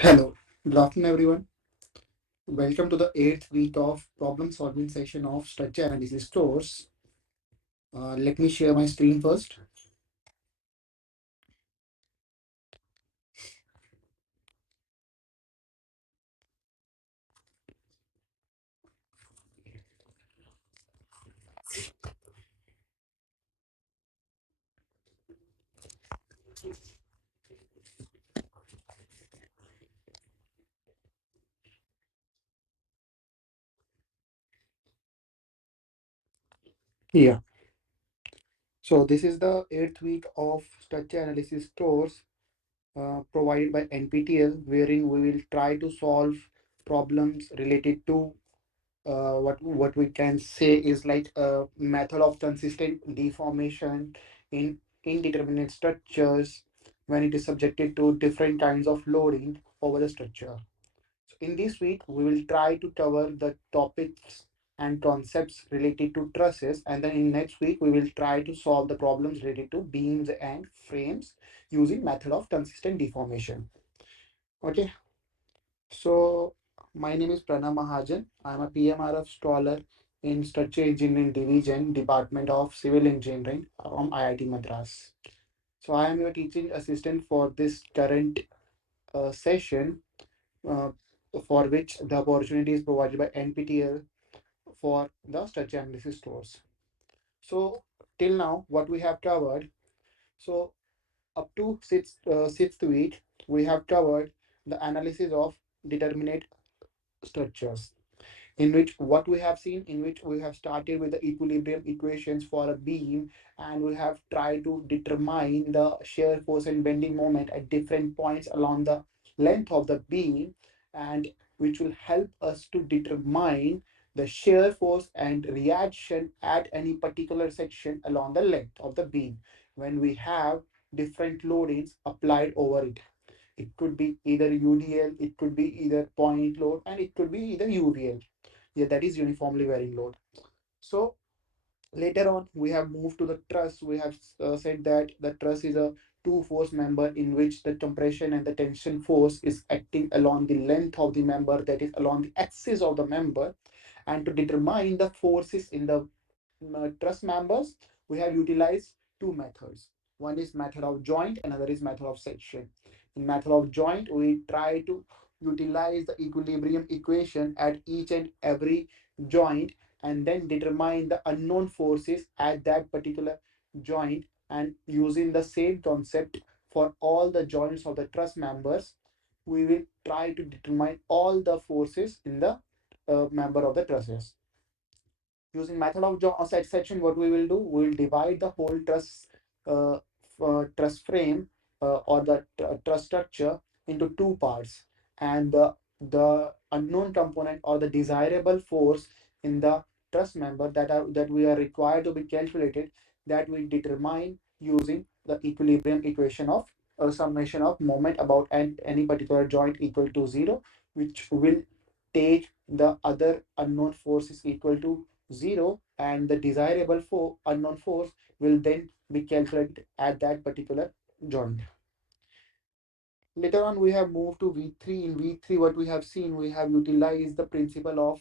Hello, good afternoon, everyone. Welcome to the eighth week of problem solving session of structure analysis course. Let me share my screen first. Yeah. So this is the eighth week of structure analysis course provided by NPTEL, wherein we will try to solve problems related to what we can say is like a method of consistent deformation in indeterminate structures when it is subjected to different kinds of loading over the structure. So in this week, we will try to cover the topics and concepts related to trusses, and then in next week we will try to solve the problems related to beams and frames using method of consistent deformation. Okay, so my name is Pranav Mahajan. I'm a PMRF scholar in Structure Engineering Division, Department of Civil Engineering from IIT Madras. So I am your teaching assistant for this current session, uh, for which the opportunity is provided by NPTEL for the structure analysis course. So till now, what we have covered. So up to sixth week, we have covered the analysis of determinate structures, in which what we have seen, in which we have started with the equilibrium equations for a beam, and we have tried to determine the shear force and bending moment at different points along the length of the beam, and which will help us to determine the shear force and reaction at any particular section along the length of the beam when we have different loadings applied over it. It could be either UDL, it could be either point load, and it could be either UVL. Yeah, that is uniformly varying load. So later on, we have moved to the truss. We have said that the truss is a two force member in which the compression and the tension force is acting along the length of the member, that is along the axis of the member. And to determine the forces in the truss members, we have utilized two methods. One is method of joint, another is method of section. In method of joint, we try to utilize the equilibrium equation at each and every joint, and then determine the unknown forces at that particular joint, and using the same concept for all the joints of the truss members, we will try to determine all the forces in the member of the trusses. Using method of section, what we will do, we will divide the whole uh, truss frame, or the truss structure into two parts, and the unknown component or the desirable force in the truss member that we are required to be calculated, that we determine using the equilibrium equation of summation of moment about any particular joint equal to zero, which will take the other unknown force is equal to zero, and the desirable for unknown force will then be calculated at that particular joint. Later on, we have moved to V3. In V3, what we have seen, we have utilized the principle of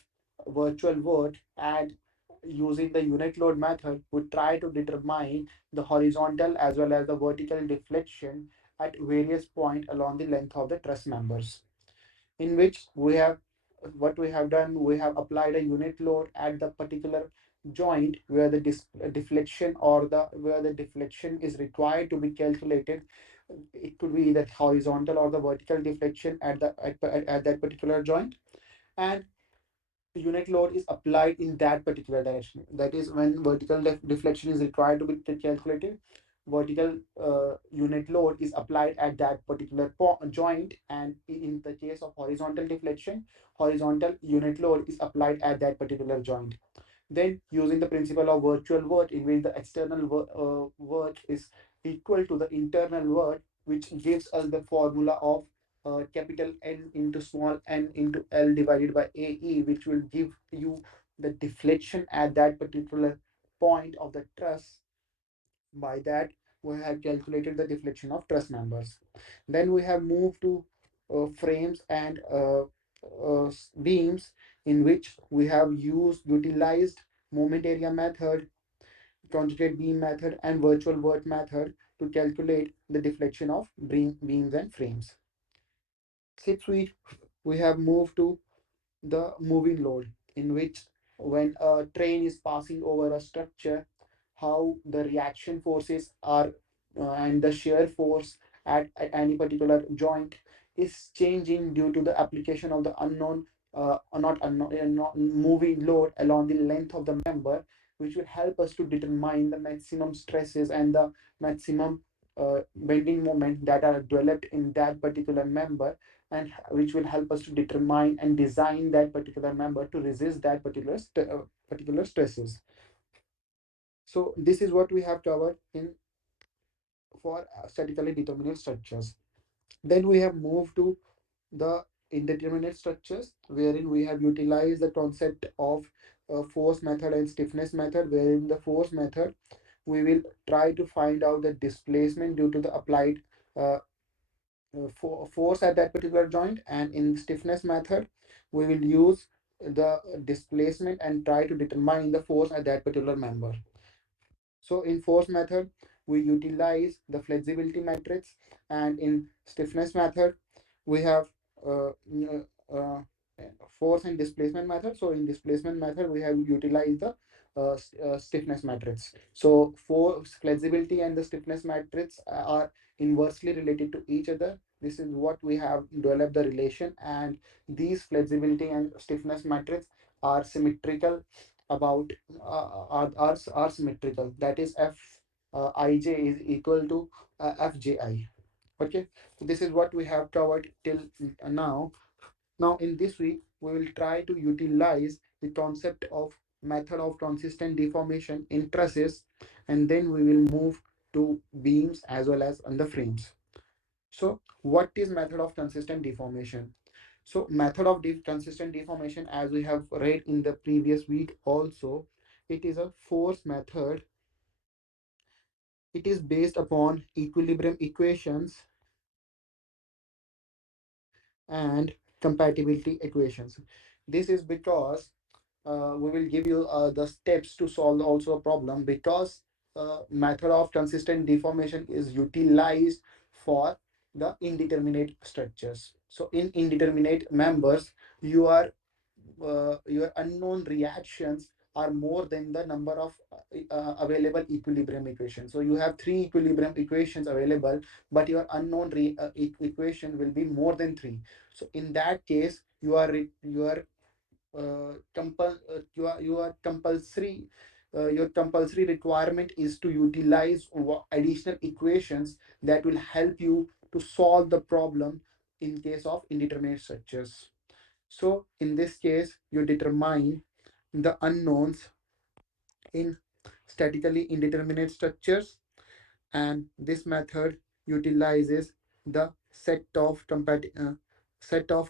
virtual word, and using the unit load method, we try to determine the horizontal as well as the vertical deflection at various points along the length of the truss members, in which we have what we have done, we have applied a unit load at the particular joint where the deflection, or the where the deflection is required to be calculated. It could be either horizontal or the vertical deflection at that particular joint, and unit load is applied in that particular direction. That is, when vertical deflection is required to be calculated, vertical unit load is applied at that particular joint, and in the case of horizontal deflection, horizontal unit load is applied at that particular joint. Then, using the principle of virtual word, in which the external word is equal to the internal word, which gives us the formula of capital N into small n into L divided by AE, which will give you the deflection at that particular point of the truss. By that, we have calculated the deflection of truss members. Then we have moved to frames and beams, in which we have utilized moment area method, conjugate beam method, and virtual vert method to calculate the deflection of beams and frames. Sixth week, we have moved to the moving load, in which when a train is passing over a structure, how the reaction forces are and the shear force at any particular joint is changing due to the application of the unknown, not unknown, not moving load along the length of the member, which will help us to determine the maximum stresses and the maximum bending moment that are developed in that particular member, and which will help us to determine and design that particular member to resist that particular stresses. So this is what we have covered in for statically determinate structures. Then we have moved to the indeterminate structures, wherein we have utilized the concept of force method and stiffness method, wherein the force method we will try to find out the displacement due to the applied uh, force at that particular joint, and in stiffness method we will use the displacement and try to determine the force at that particular member. So in force method, we utilize the flexibility matrix, and in stiffness method, we have uh, force and displacement method. So in displacement method, we have utilized the stiffness matrix. So force, flexibility, and the stiffness matrix are inversely related to each other. This is what we have developed the relation, and these flexibility and stiffness matrix are symmetrical about are symmetrical. That is, f ij is equal to fji. Okay, so this is what we have covered till now. Now in this week we will try to utilize the concept of method of consistent deformation in trusses, and then we will move to beams as well as on the frames. So what is method of consistent deformation? So method of consistent deformation, as we have read in the previous week also, it is a force method. It is based upon equilibrium equations and compatibility equations. This is because we will give you the steps to solve also a problem, because method of consistent deformation is utilized for the indeterminate structures. So in indeterminate members, you are your unknown reactions are more than the number of available equilibrium equations. So you have three equilibrium equations available, but your unknown equation will be more than three. So in that case, you are compulsory. Your compulsory requirement is to utilize additional equations that will help you to solve the problem in case of indeterminate structures. So in this case, you determine the unknowns in statically indeterminate structures, and this method utilizes the set of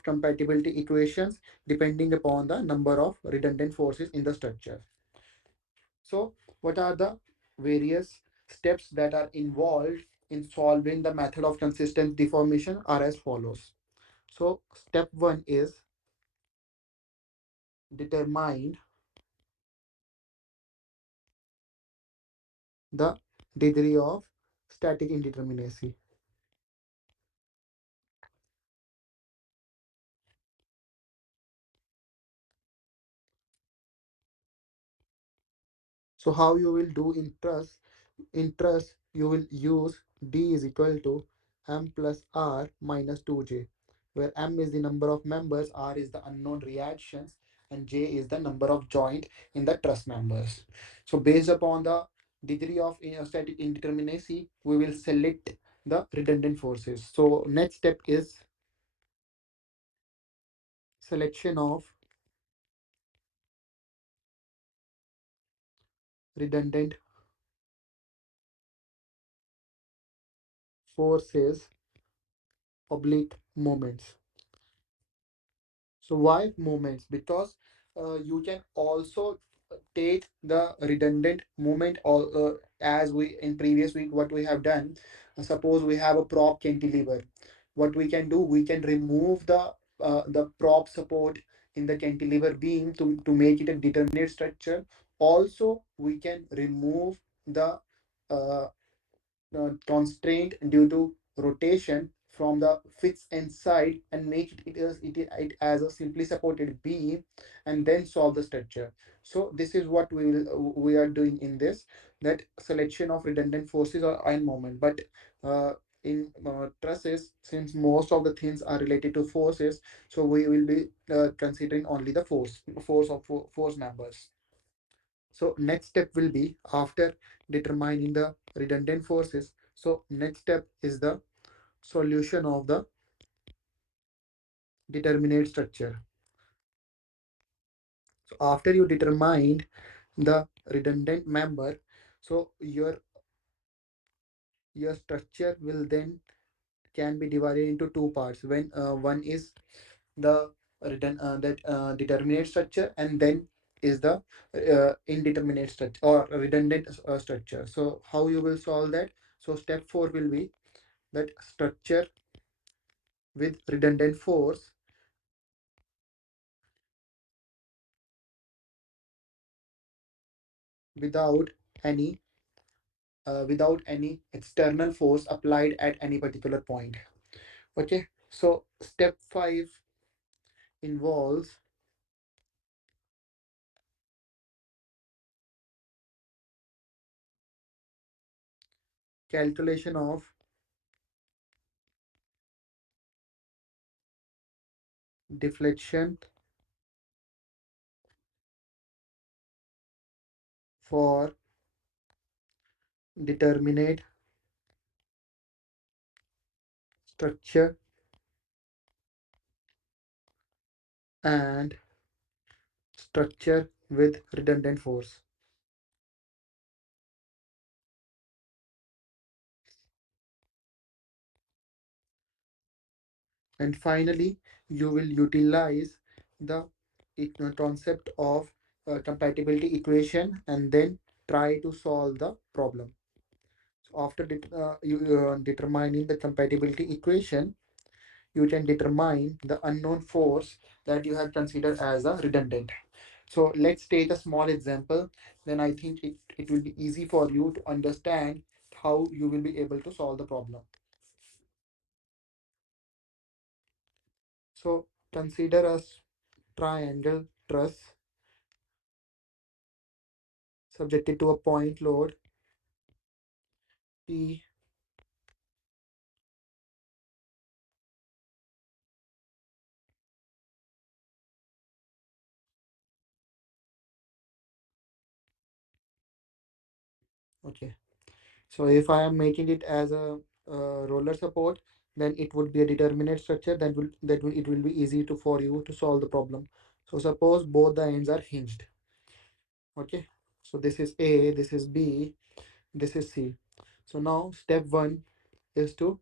compatibility equations depending upon the number of redundant forces in the structure. So what are the various steps that are involved in solving the method of consistent deformation are as follows. So step one is determine the degree of static indeterminacy. So how you will do in truss? In truss, you will use D is equal to M plus R minus 2J, where M is the number of members, R is the unknown reactions, and J is the number of joint in the truss members. So based upon the degree of static indeterminacy, we will select the redundant forces. So next step is selection of redundant forces oblique moments. So why moments? Because you can also take the redundant movement, or as we in previous week what we have done. Suppose we have a prop cantilever. What we can do, we can remove the prop support in the cantilever beam to make it a determinate structure. Also we can remove the uh, constraint due to rotation from the fixed end side and make it as a simply supported beam, and then solve the structure. So this is what we are doing in this, that selection of redundant forces or iron moment. But in trusses, since most of the things are related to forces, so we will be considering only the force members. So next step will be, after determining the redundant forces, so next step is the solution of the determinate structure. So after you determined the redundant member, so your structure will then can be divided into two parts. When one is the determinate structure, and then is the indeterminate structure or redundant structure. So how you will solve that? So step 4 will be that structure with redundant force without any without any external force applied at any particular point. Okay, so step 5 involves calculation of deflection for determinate structure and structure with redundant force. And finally, you will utilize the concept of compatibility equation and then try to solve the problem. So after determining the compatibility equation, you can determine the unknown force that you have considered as a redundant. So let's take a small example. Then I think it will be easy for you to understand how you will be able to solve the problem. So consider a triangle truss subjected to a point load P. Okay. So if I am making it as a roller support, then it would be a determinate structure. That will it will be easy to for you to solve the problem. So suppose both the ends are hinged. Okay. So this is A, this is B, this is C. So now step 1 is to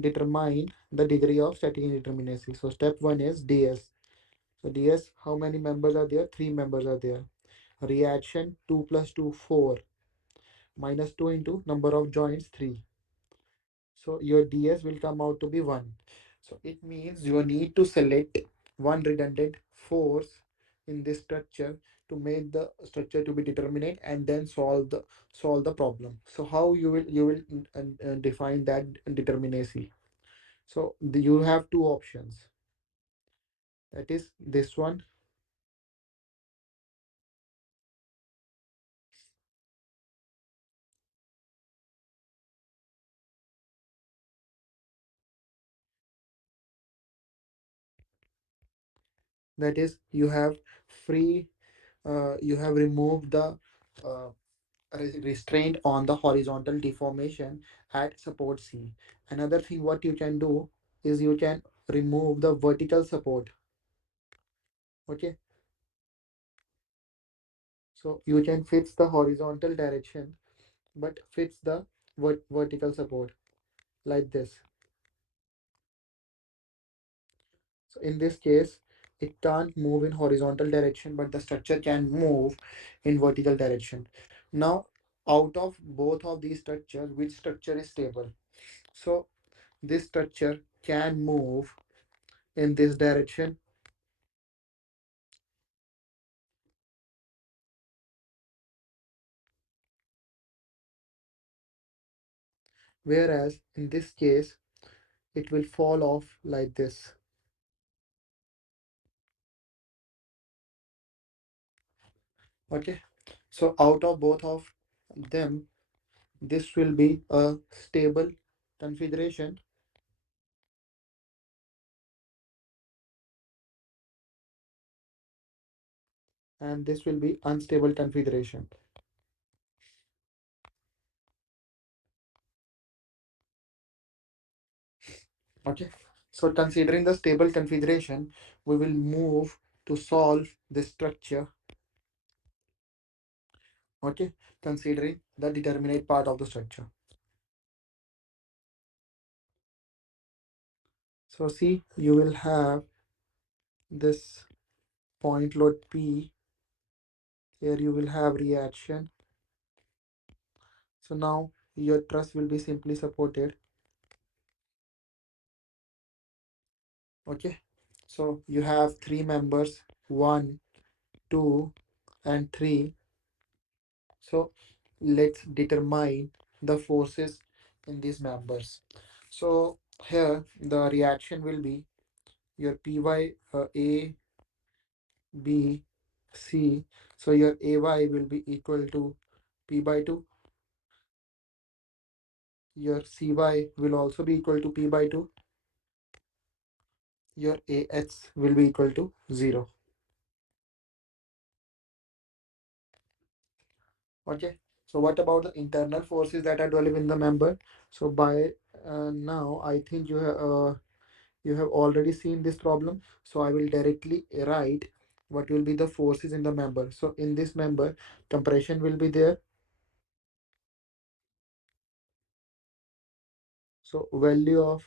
determine the degree of static indeterminacy. So step 1 is DS. So DS, how many members are there? 3 members are there. Reaction 2 plus 2, 4. Minus 2 into number of joints, 3. So your DS will come out to be 1. So it means you need to select one redundant force in this structure to make the structure to be determinate, and then solve the problem. So how you will define that determinacy? So you have two options. That is this one. That is, you have removed the uh, restraint on the horizontal deformation at support C. Another thing what you can do is you can remove the vertical support. Okay, so you can fix the horizontal direction but fix the vertical support like this. So in this case, it can't move in horizontal direction, but the structure can move in vertical direction. Now, out of both of these structures, which structure is stable? So this structure can move in this direction, whereas in this case it will fall off like this. Okay, so out of both of them, this will be a stable configuration, and this will be unstable configuration. Okay, so considering the stable configuration, we will move to solve the structure. Okay, considering the determinate part of the structure. So see, you will have this point load P. Here you will have reaction. So now your truss will be simply supported. Okay, so you have three members, one, two, and three. So let's determine the forces in these members. So here the reaction will be your Py A, B, C. So your Ay will be equal to P by 2. Your Cy will also be equal to P by 2. Your AX will be equal to 0. Okay. So what about the internal forces that are dwelling in the member? So by now, I think you have already seen this problem. So I will directly write what will be the forces in the member. So in this member, compression will be there. So value of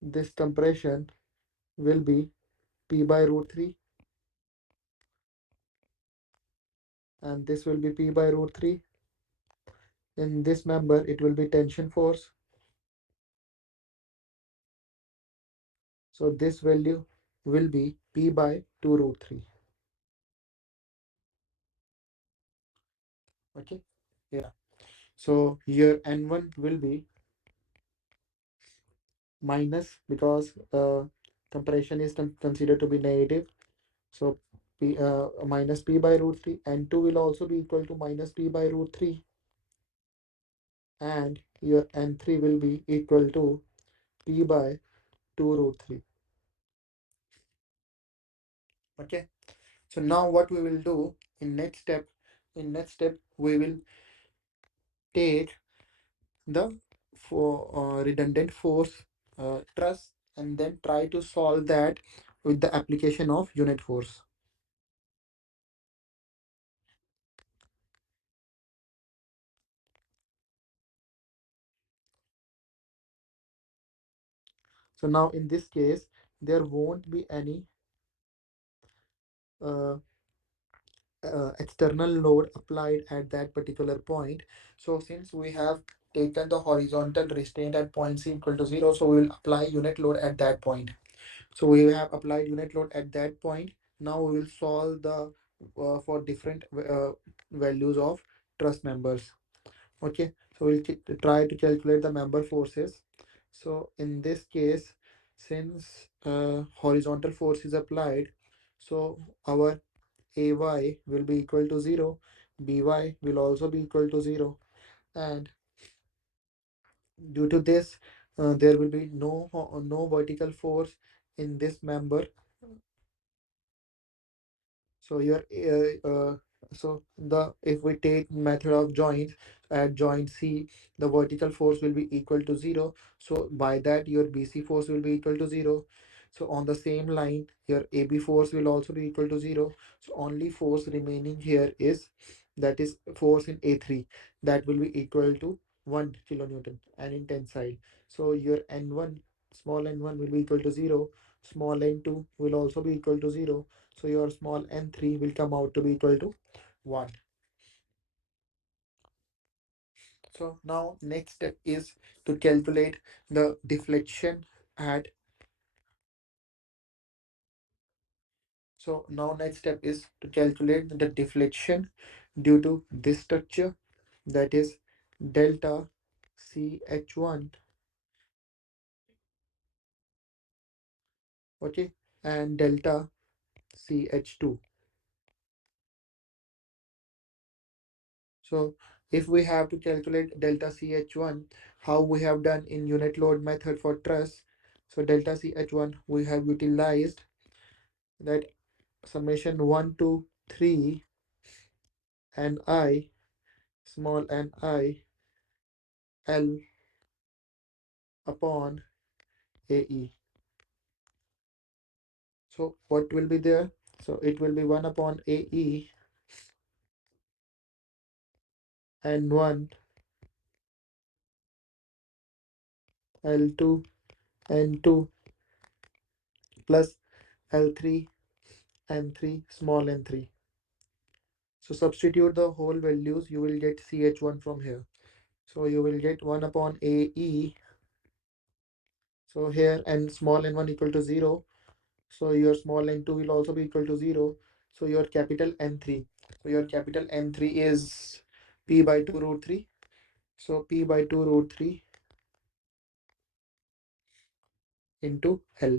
this compression will be P by root 3, and this will be P by root 3. In this member, it will be tension force. So this value will be P by 2 root 3. Okay. Yeah. So here N1 will be minus because compression is considered to be negative. So minus P by root 3. N2 will also be equal to minus P by root 3. And your N3 will be equal to P by 2 root 3. Okay. So now what we will do in next step, we will take the for redundant force truss and then try to solve that with the application of unit force. So now in this case, there won't be any uh, external load applied at that particular point. So since we have taken the horizontal restraint at point C equal to 0, so we will apply unit load at that point. So we have applied unit load at that point. Now we will solve the for different values of truss members. Okay, so we'll try to calculate the member forces. So in this case, since horizontal force is applied, so our AY will be equal to 0, BY will also be equal to 0, and due to this, there will be no vertical force in this member. So your so the if we take method of joint at joint C, the vertical force will be equal to 0. So by that your BC force will be equal to 0. So on the same line, your AB force will also be equal to 0. So only force remaining here is that is force in A3, that will be equal to 1 kilonewton and in tensile. So your N1 small n1 will be equal to 0. small n2 will also be equal to 0. So your small n3 will come out to be equal to 1. So now next step is to calculate the deflection at. So now next step is to calculate the deflection due to this structure, that is delta CH1, okay, and delta CH2. So if we have to calculate delta CH1, how we have done in unit load method for truss, so delta CH1 we have utilized that summation 1 to 3 Ni, small ni, L upon AE. So what will be there? So it will be 1 upon AE and 1 L2 N2 plus L3 N3 small n3. So substitute the whole values, you will get CH1 from here. So you will get 1 upon AE. So here and small n1 equal to 0. So your small n2 will also be equal to 0. So your capital N3. So your capital N3 is P by 2 root 3. So P by 2 root 3 into L.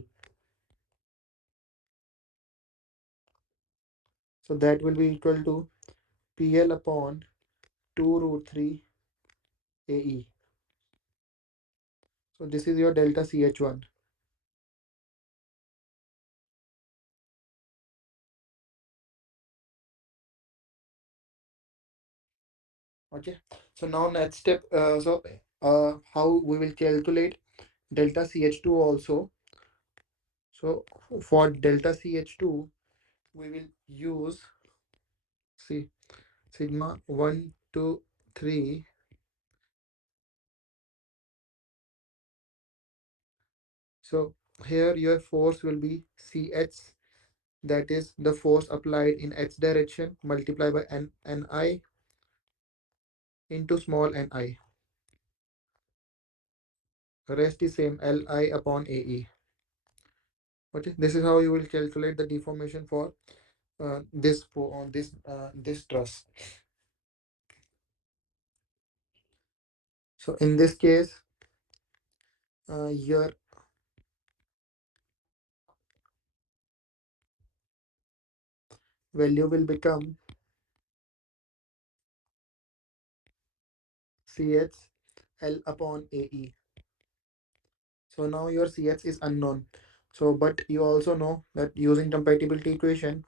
So that will be equal to PL upon 2 root 3 AE. So this is your delta CH1. Okay. So now next step. How we will calculate delta CH2 also. So for delta CH2, we will use, see, sigma 1 to 3. So here your force will be CH, that is the force applied in X direction multiplied by Ni into small ni. Rest is same, Li upon AE. Okay, this is how you will calculate the deformation for this for on this truss. So in this case, your value will become CH L upon AE. So now your CH is unknown. So but you also know that using compatibility equation,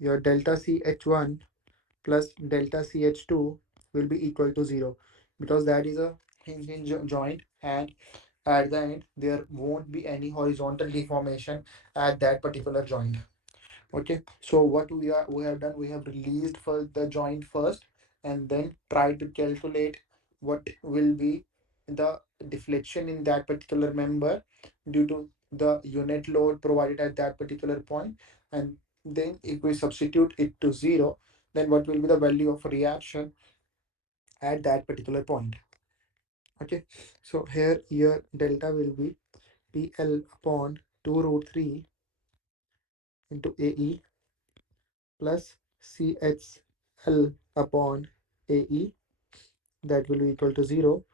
your delta CH1 plus delta CH2 will be equal to 0, because that is a hinge joint, and at the end there won't be any horizontal deformation at that particular joint. Okay, so what we have done, we have released for the joint first, and then try to calculate what will be the deflection in that particular member due to the unit load provided at that particular point. And then if we substitute it to 0, then what will be the value of reaction at that particular point. Okay, so here your delta will be PL upon 2 root 3 into AE plus CHL upon AE, that will be equal to 0.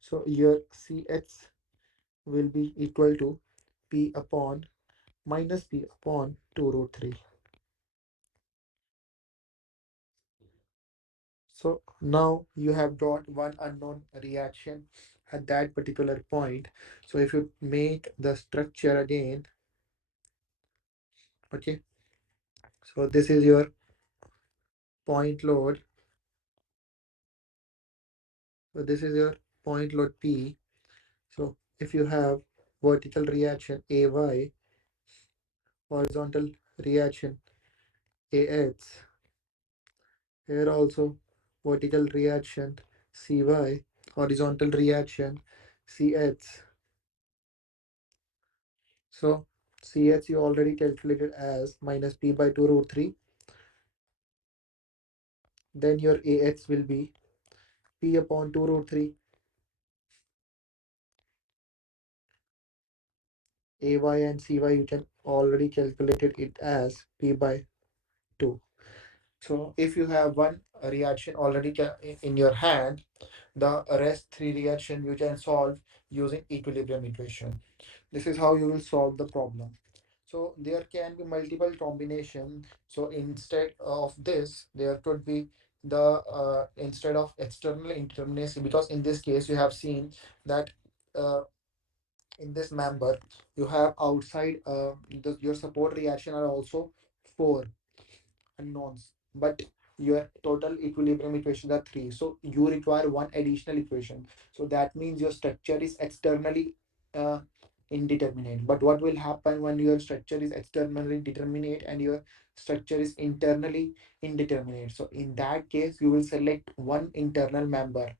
So your CH will be equal to P upon minus P upon 2 root 3. So now you have got one unknown reaction at that particular point. So if you make the structure again, okay, so this is your point load. So this is your point load P. So if you have vertical reaction AY, horizontal reaction AX. Here also vertical reaction CY, horizontal reaction CH. So CH you already calculated as minus P by 2 root 3. Then your AX will be P upon 2 root 3. AY and CY you can already calculated it as P by 2. So if you have one reaction already in your hand, the rest three reaction you can solve using equilibrium equation. This is how you will solve the problem. So there can be multiple combination. So instead of this, there could be the instead of external indeterminacy, because in this case you have seen that uh, in this member you have outside your support reaction are also four unknowns, but your total equilibrium equations are three. So you require one additional equation. So that means your structure is externally uh, indeterminate. But what will happen when your structure is externally determinate and your structure is internally indeterminate? So in that case, you will select one internal member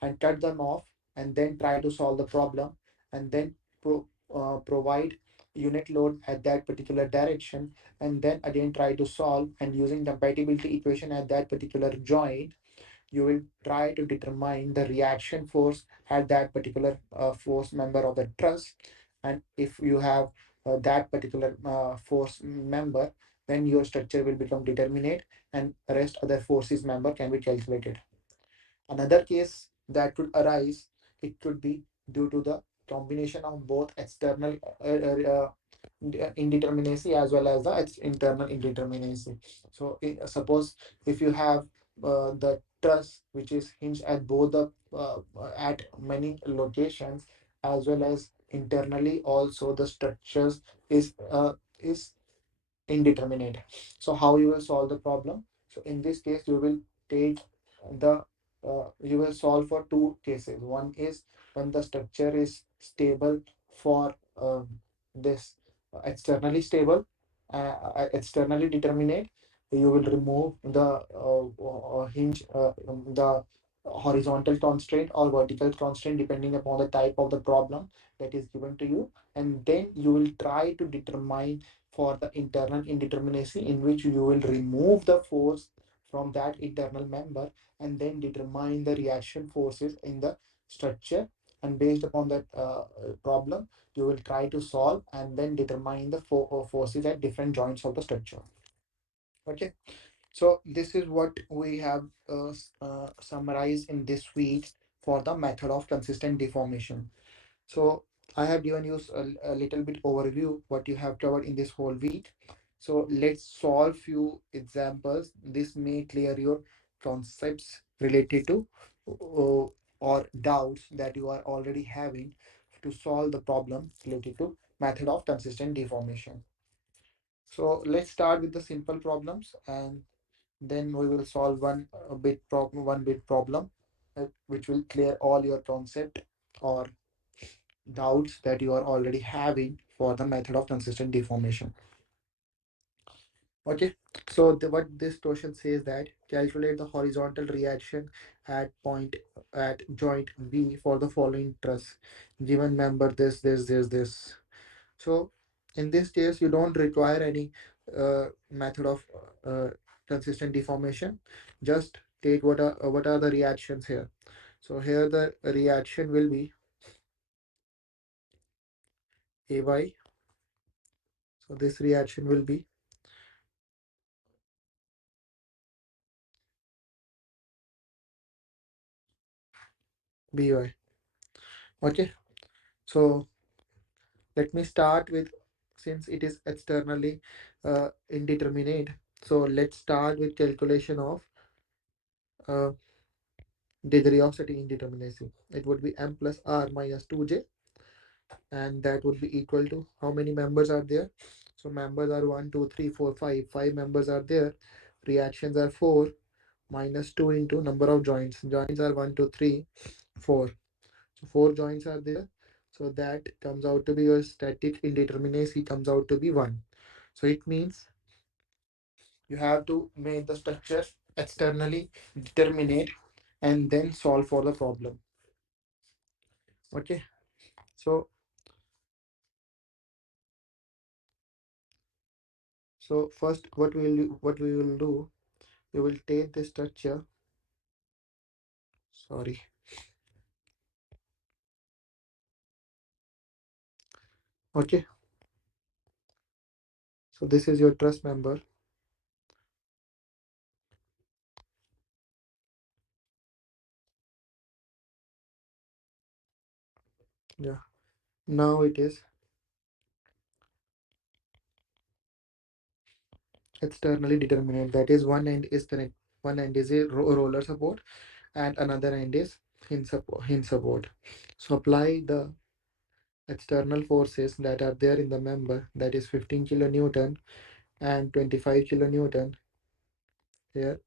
and cut them off, and then try to solve the problem, and then provide unit load at that particular direction, and then again try to solve, and using compatibility equation at that particular joint you will try to determine the reaction force at that particular force member of the truss. And if you have that particular force member, then your structure will become determinate, and rest other forces member can be calculated. Another case that could arise, it could be due to the combination of both external indeterminacy as well as the internal indeterminacy. So suppose if you have the truss which is hinged at both the at many locations, as well as internally also the structures is indeterminate. So how you will solve the problem? So in this case, you will take the you will solve for two cases. One is when the structure is stable for this externally stable, externally determinate. You will remove the hinge, the horizontal constraint or vertical constraint, depending upon the type of the problem that is given to you, and then you will try to determine for the internal indeterminacy, in which you will remove the force from that internal member, and then determine the reaction forces in the structure, and based upon that problem you will try to solve and then determine the forces at different joints of the structure. Okay, so this is what we have summarized in this week for the method of consistent deformation. So I have given you a little bit overview what you have covered in this whole week. So let's solve few examples. This may clear your concepts related to or doubts that you are already having to solve the problem related to method of consistent deformation. So let's start with the simple problems, and then we will solve one bit problem, which will clear all your concept or doubts that you are already having for the method of consistent deformation. Okay, so what this question says that calculate the horizontal reaction at point at joint B for the following truss. Given member this. So in this case, you don't require any method of consistent deformation. Just take what are the reactions here. So here the reaction will be AY. So this reaction will be BY. Okay, so let me start with, since it is externally indeterminate. So let's start with calculation of uh, degree of setting indeterminacy. It would be m plus r minus 2j, and that would be equal to how many members are there. So members are 1, 2, 3, 4, 5. 5 members are there. Reactions are 4 minus 2 into number of joints. Joints are 1, 2, 3, 4. So 4 joints are there. So that comes out to be your static indeterminacy comes out to be 1. So it means You have to make the structure externally determinate and then solve for the problem. Okay, so first what we will do, we will take the structure. Sorry. Okay, so this is your truss member. Yeah, now it is externally determinate. That is one end is a roller support and another end is hinge support. So apply the external forces that are there in the member, that is 15 kilonewton and 25 kilonewton here.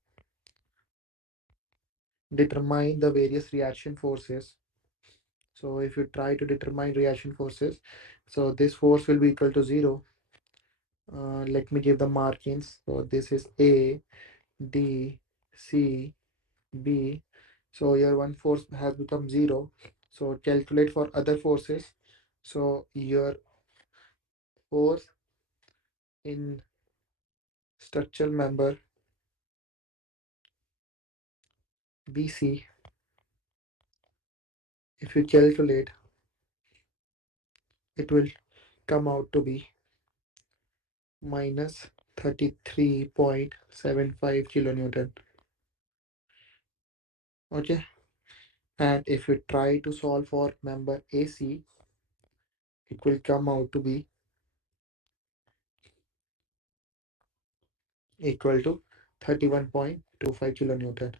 Determine the various reaction forces. So if you try to determine reaction forces, so this force will be equal to 0. Let me give the markings. So this is A, D, C, B. So your one force has become 0. So calculate for other forces. So your force in structural member BC, if you calculate, it will come out to be minus 33.75 kilonewton. Okay, and if you try to solve for member AC, it will come out to be equal to 31.25 kilonewton.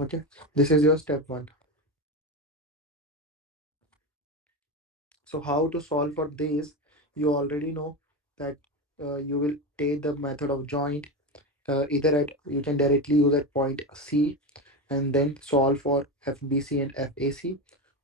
Okay, this is your step one. So how to solve for this? You already know that you will take the method of joint. Either at you can directly use at point C and then solve for FBC and FAC,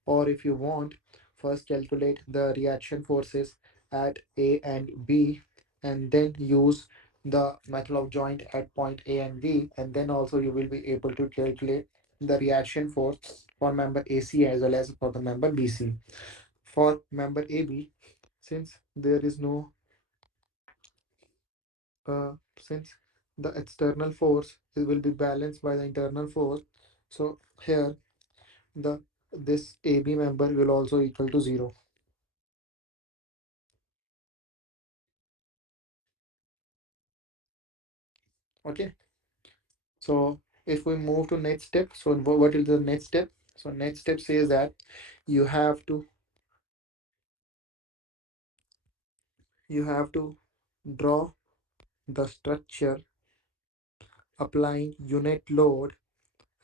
or if you want, first calculate the reaction forces at A and B and then use the method of joint at point A and B, and then also you will be able to calculate the reaction force for member AC as well as for the member BC. For member AB, since there is no since the external force it will be balanced by the internal force, so here the this AB member will also equal to 0. Okay, so if we move to next step, so what is the next step? So next step says that you have to you have to draw the structure applying unit load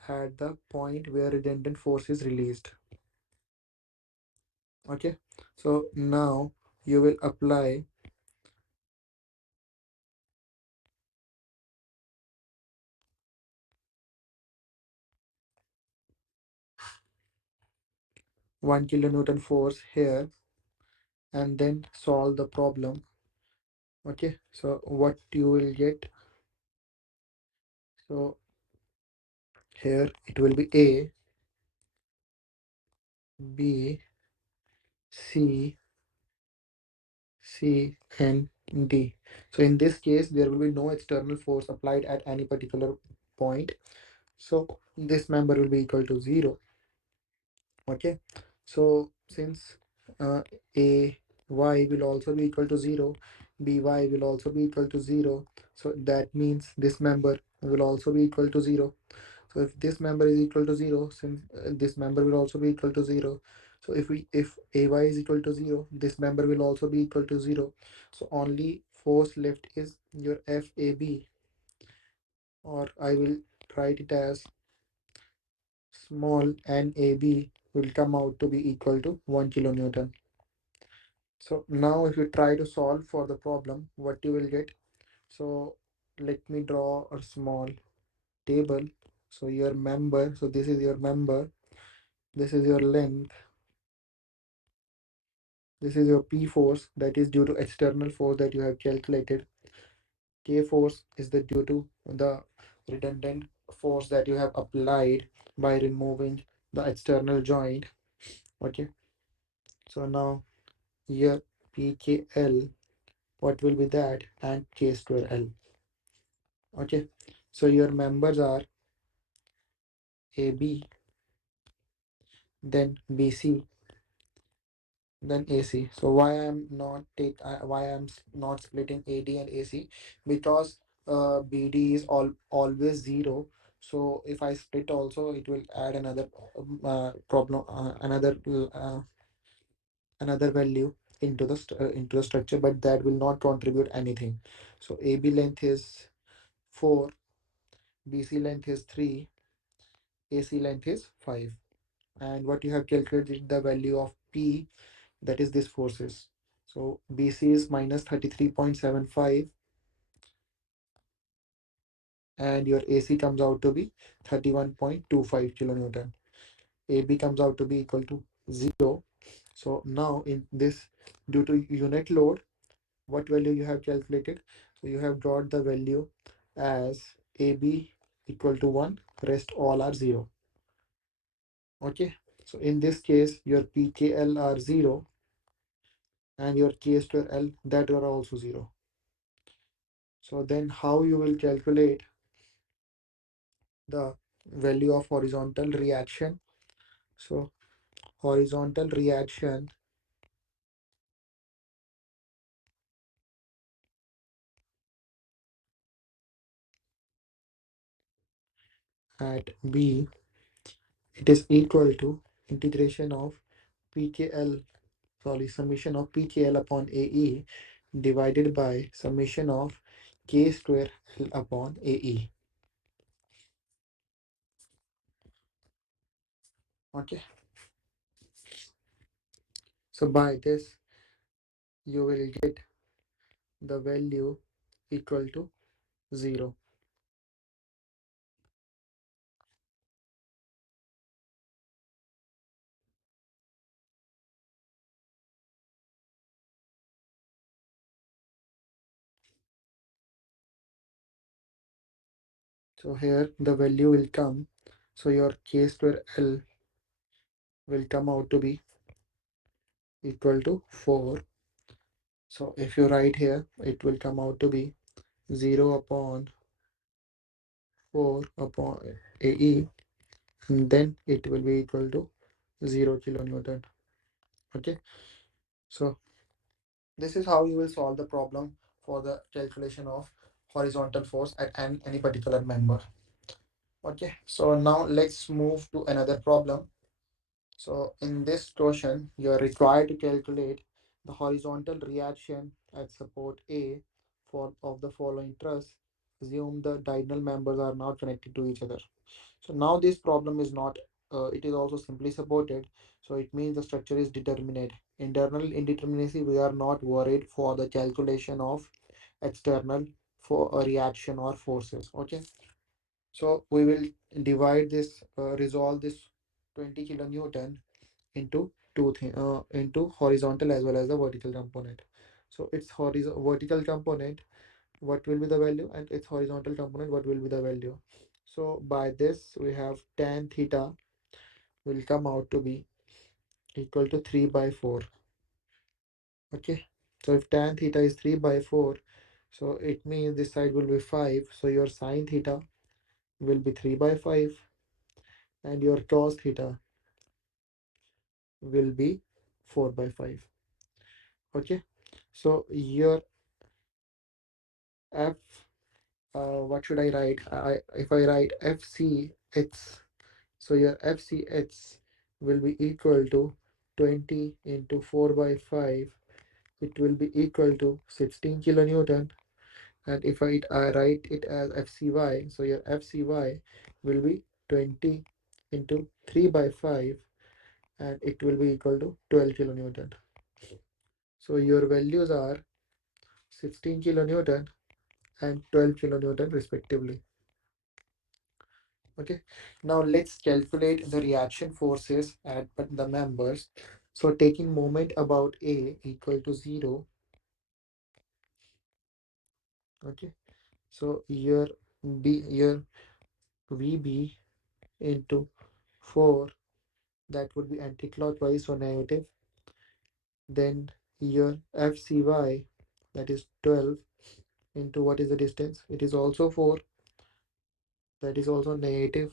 at the point where redundant force is released. Okay, so now you will apply 1 kilonewton force here and then solve the problem. Okay, so what you will get, so here it will be A, B, C, C, and D. So in this case there will be no external force applied at any particular point, so this member will be equal to 0. Okay, so since A y will also be equal to 0, by will also be equal to 0, so that means this member will also be equal to 0. So if this member is equal to 0, since this member will also be equal to 0. So if ay is equal to 0, this member will also be equal to 0. So only force left is your FAB, or I will write it as small NAB will come out to be equal to 1 kilonewton. So now if you try to solve for the problem, what you will get. So let me draw a small table. So your member, so this is your member, this is your length, This is your P force, that is due to external force that you have calculated. K force is the due to the redundant force that you have applied by removing the external joint. Okay, so now here PKL, what will be that, and K square L. Okay, so your members are AB, then BC, then AC. So why I'm not splitting AD and AC, because BD is always zero. So if I split also, it will add another problem, another value into the structure, but that will not contribute anything. So AB length is 4, BC length is 3, AC length is 5. And what you have calculated the value of P, that is this forces. So BC is minus 33.75 and your AC comes out to be 31.25 kilonewton. AB comes out to be equal to 0. So now in this, due to unit load, what value you have calculated? So you have got the value as AB equal to 1, rest all are 0. Okay, so in this case your PKL are 0 and your K square L that are also 0. So then how you will calculate the value of horizontal reaction? So horizontal reaction at B, it is equal to integration of PKL, sorry, summation of PKL upon AE divided by summation of K square L upon AE. Okay, so by this you will get the value equal to 0. So here the value will come. So your K square L will come out to be equal to 4. So if you write here, it will come out to be 0 upon 4 upon AE, and then it will be equal to 0 kilonewton. Okay, so this is how you will solve the problem for the calculation of horizontal force at any particular member. Okay, so now let's move to another problem. So in this question, you are required to calculate the horizontal reaction at support A for of the following truss. Assume the diagonal members are not connected to each other. So now this problem is not, it is also simply supported. So it means the structure is determinate. Internal indeterminacy, we are not worried for the calculation of external for a reaction or forces. Okay. So we will resolve this 20 kilonewton into into horizontal as well as the vertical component. So its vertical component, what will be the value, and its horizontal component, what will be the value. So by this we have tan theta will come out to be equal to 3 by 4. Okay, so if tan theta is 3 by 4, so it means this side will be 5, so your sine theta will be 3 by 5 and your cos theta will be 4 by 5. Okay, so your f, what should I write? If I write FCH, so your FCH will be equal to 20 into 4 by 5. It will be equal to 16 kilonewton. And if I write it as FCY, so your FCY will be 20 into 3 by 5 and it will be equal to 12 kilonewton. So your values are 16 kilonewton and 12 kilonewton respectively. Okay, now let's calculate the reaction forces at the members. So taking moment about A equal to 0. Okay. So here VB into 4, that would be anti-clockwise, so negative. Then here FCY, that is 12, into what is the distance? It is also 4, that is also negative.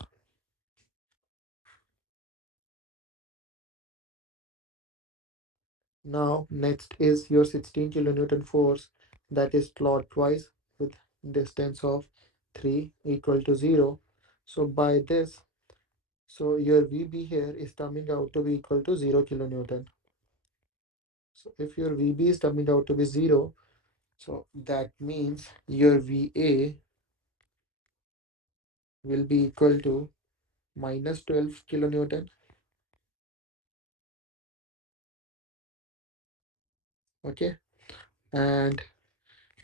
Now next is your 16 kilonewton force, that is clockwise with distance of 3 equal to 0. So by this, so your VB here is coming out to be equal to 0 kilonewton. So if your VB is coming out to be 0, so that means your VA will be equal to minus 12 kilonewton. Okay. And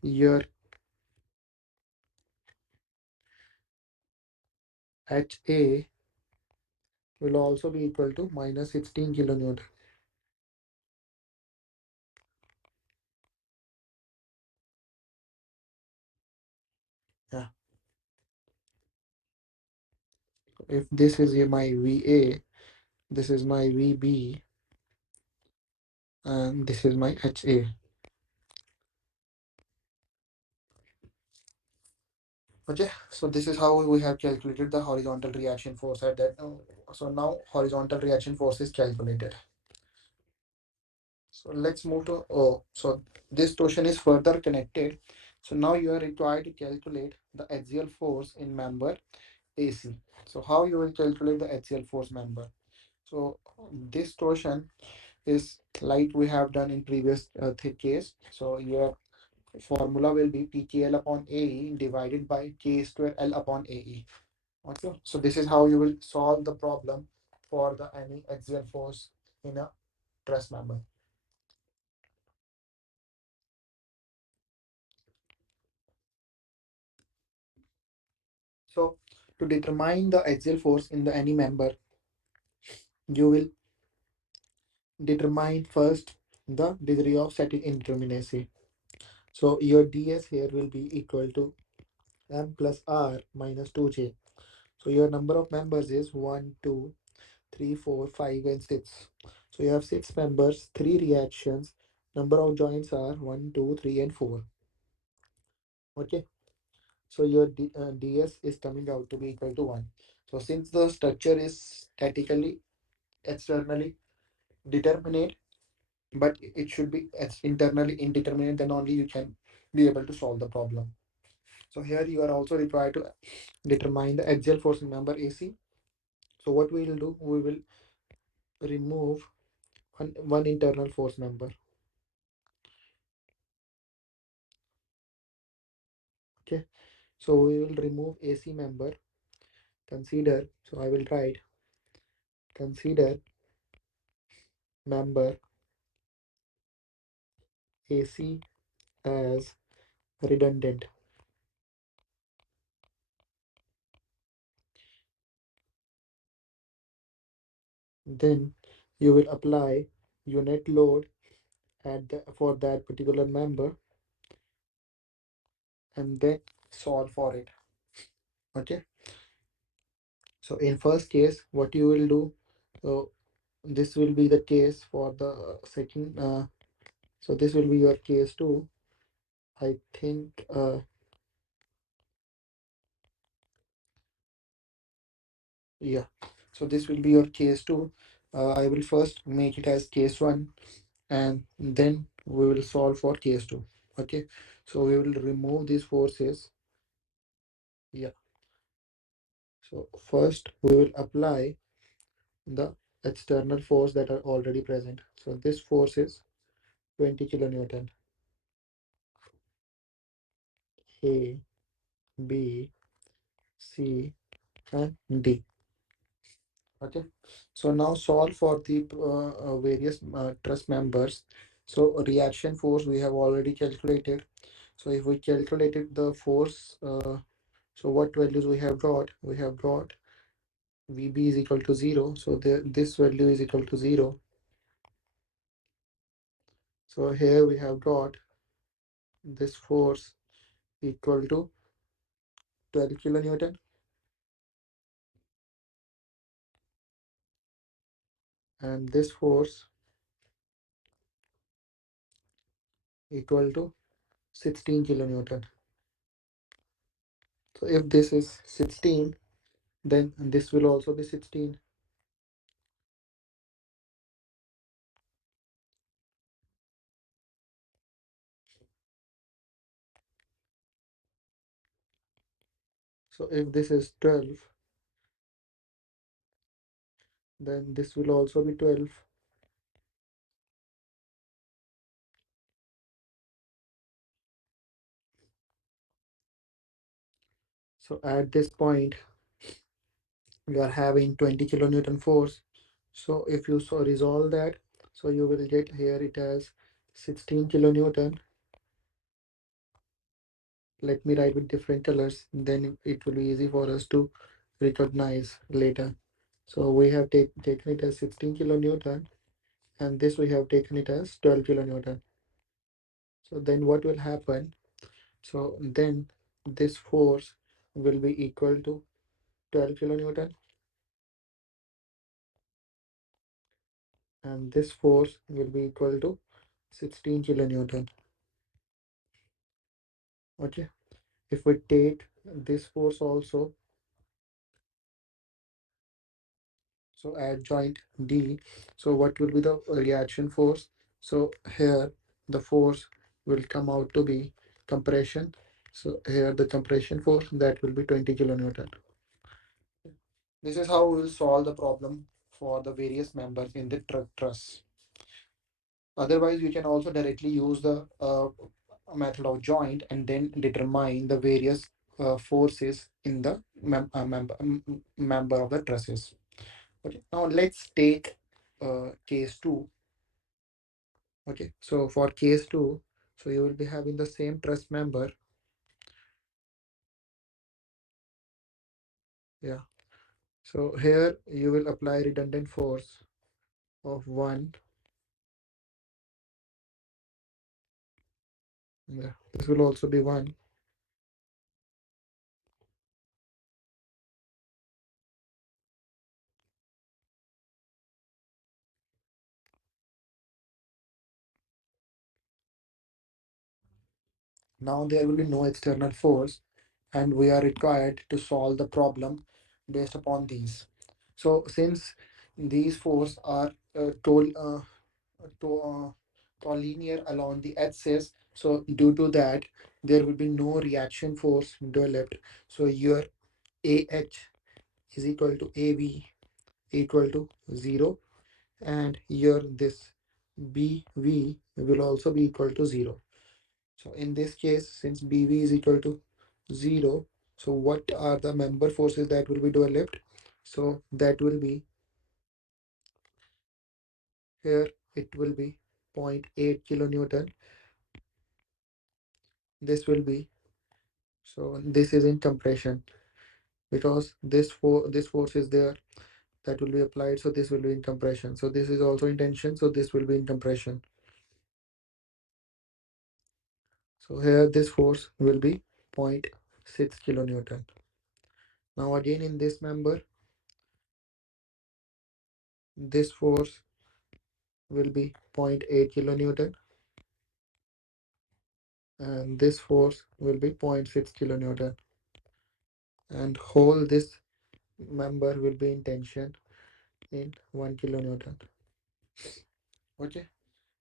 your HA will also be equal to minus 16 kilonewton. Yeah. If this is my VA, this is my VB, and this is my HA. Okay, so this is how we have calculated the horizontal reaction force at that. So now horizontal reaction force is calculated. So let's move to, so this question is further connected. So now you are required to calculate the axial force in member AC. So how you will calculate the axial force member? So this question is like we have done in previous case. So your formula will be PKL upon AE divided by K square L upon AE. Okay, so this is how you will solve the problem for the any axial force in a truss member. So to determine the axial force in the any member, you will determine first the degree of static indeterminacy. So your ds here will be equal to m plus r minus 2j. So your number of members is 1, 2, 3, 4, 5, and 6. So you have 6 members, 3 reactions. Number of joints are 1, 2, 3, and 4. Okay. So your ds is coming out to be equal to 1. So since the structure is statically externally determinate, but it should be internally indeterminate, then only you can be able to solve the problem. So here you are also required to determine the axial force in member AC. So what we will do, we will remove one internal force member. Okay, so we will remove AC member. Consider, so I will write, consider member AC as redundant. Then you will apply unit load for that particular member, and then solve for it. Okay, so in first case what you will do, so this will be the case for the second, so this will be your case 2. I think, yeah, so this will be your case 2. I will first make it as case 1, and then we will solve for case 2. Okay, so we will remove these forces. Yeah, so first we will apply the external force that are already present. So this force is 20 kilonewton. A, B, C, and D. Okay, so now solve for the various truss members. So reaction force we have already calculated. So if we calculated the force, so what values we have got? We have got VB is equal to 0. So this value is equal to 0. So here we have got this force equal to 12 kilonewton, and this force equal to 16 kilonewton. So if this is 16, then this will also be 16. So if this is 12, then this will also be 12. So at this point, we are having 20 kilonewton force. So if you so resolve that, so you will get here it has 16 kilonewton. Let me write with different colors, then it will be easy for us to recognize later. So we have taken it as 16 kilonewton, and this we have taken it as 12 kilonewton. So then what will happen? So then this force will be equal to 12 kilonewton, and this force will be equal to 16 kilonewton. Okay. If we take this force also, so at joint D, so what will be the reaction force? So here the force will come out to be compression. So here the compression force, that will be 20 kilonewton. This is how we will solve the problem for the various members in the truss. Otherwise, you can also directly use the method of joint and then determine the various forces in the member of the trusses. Okay, now let's take case 2. Okay, so for case 2, so you will be having the same truss member. Yeah, so here you will apply redundant force of 1. Yeah, this will also be 1. Now there will be no external force, and we are required to solve the problem based upon these. So since these forces are to, uh, linear along the axis, so due to that there will be no reaction force developed. So your AH is equal to AV equal to 0, and your this BV will also be equal to 0. So in this case, since BV is equal to 0, so what are the member forces that will be developed? So that will be here, it will be zero point 0.8 kilonewton. This will be, so this is in compression, because this force is there that will be applied, so this will be in compression. So this is also in tension, so this will be in compression. So here this force will be 0.6 kilonewton. Now again in this member, this force will be 0.8 kilonewton, and this force will be 0.6 kilonewton, and whole this member will be in tension in 1 kilonewton. Okay,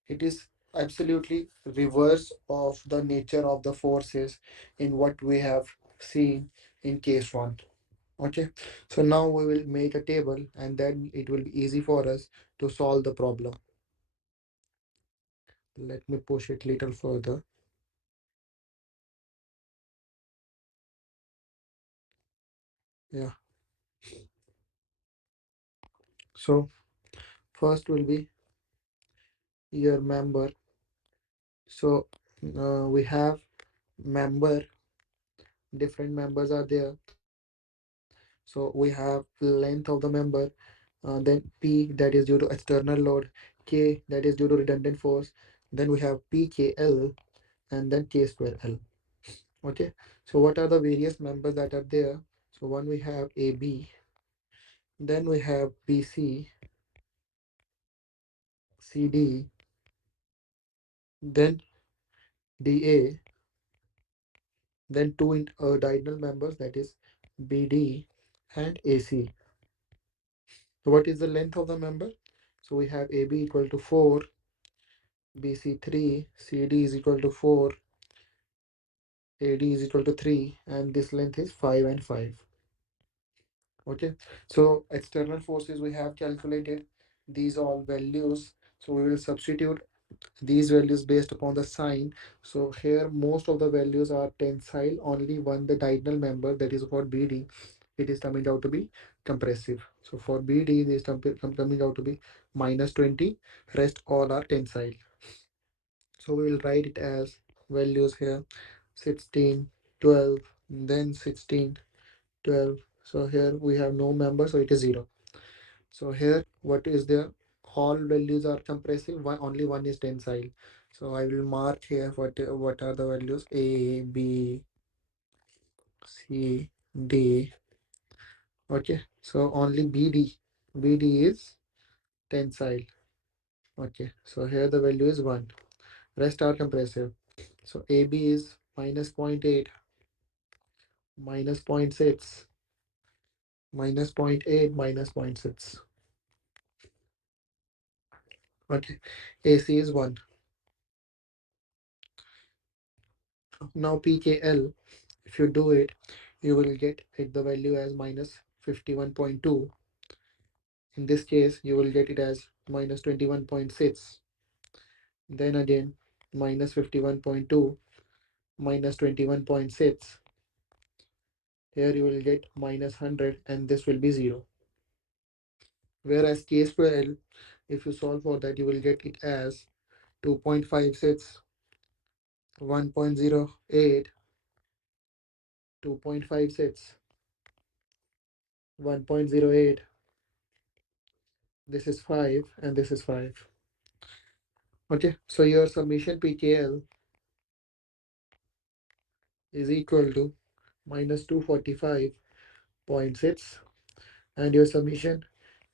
it is absolutely reverse of the nature of the forces in what we have seen in case 1. Okay, so now we will make a table, and then it will be easy for us to solve the problem. Let me push it little further. Yeah, so first will be your member. So we have member, different members are there. So we have length of the member, then P, that is due to external load, K, that is due to redundant force, then we have PKL, and then K square L. Okay, so what are the various members that are there? So one we have AB, then we have BC, CD, then DA, then two diagonal members, that is BD and AC. So what is the length of the member? So we have AB equal to 4, BC 3, CD is equal to 4, AD is equal to 3, and this length is 5 and 5. Okay, so external forces we have calculated these all values. So we will substitute these values based upon the sign. So here most of the values are tensile, only one the diagonal member, that is for BD, it is coming out to be compressive. So for BD this is coming out to be -20, rest all are tensile. So we will write it as values here 16, 12, then 16, 12. So here we have no member, so it is 0. So here what is there? All values are compressive, one, only one is tensile. So I will mark here what are the values A, B, C, D. Okay, so only BD is tensile. Okay, so here the value is 1. Rest are compressive. So AB is minus zero point 0.8, minus zero point 0.6, minus zero point 0.8, minus zero point 0.6. Okay, AC is 1. Now PKL, if you do it, you will get it the value as minus 51.2. In this case, you will get it as minus 21.6. Then again, minus 51.2, minus 21.6. Here you will get minus 100, and this will be 0. Whereas K square L, if you solve for that, you will get it as 2.56, 1.08, 2.56, 1.08. This is 5, and this is 5. Okay, so your summation PKL is equal to minus 245.6, and your summation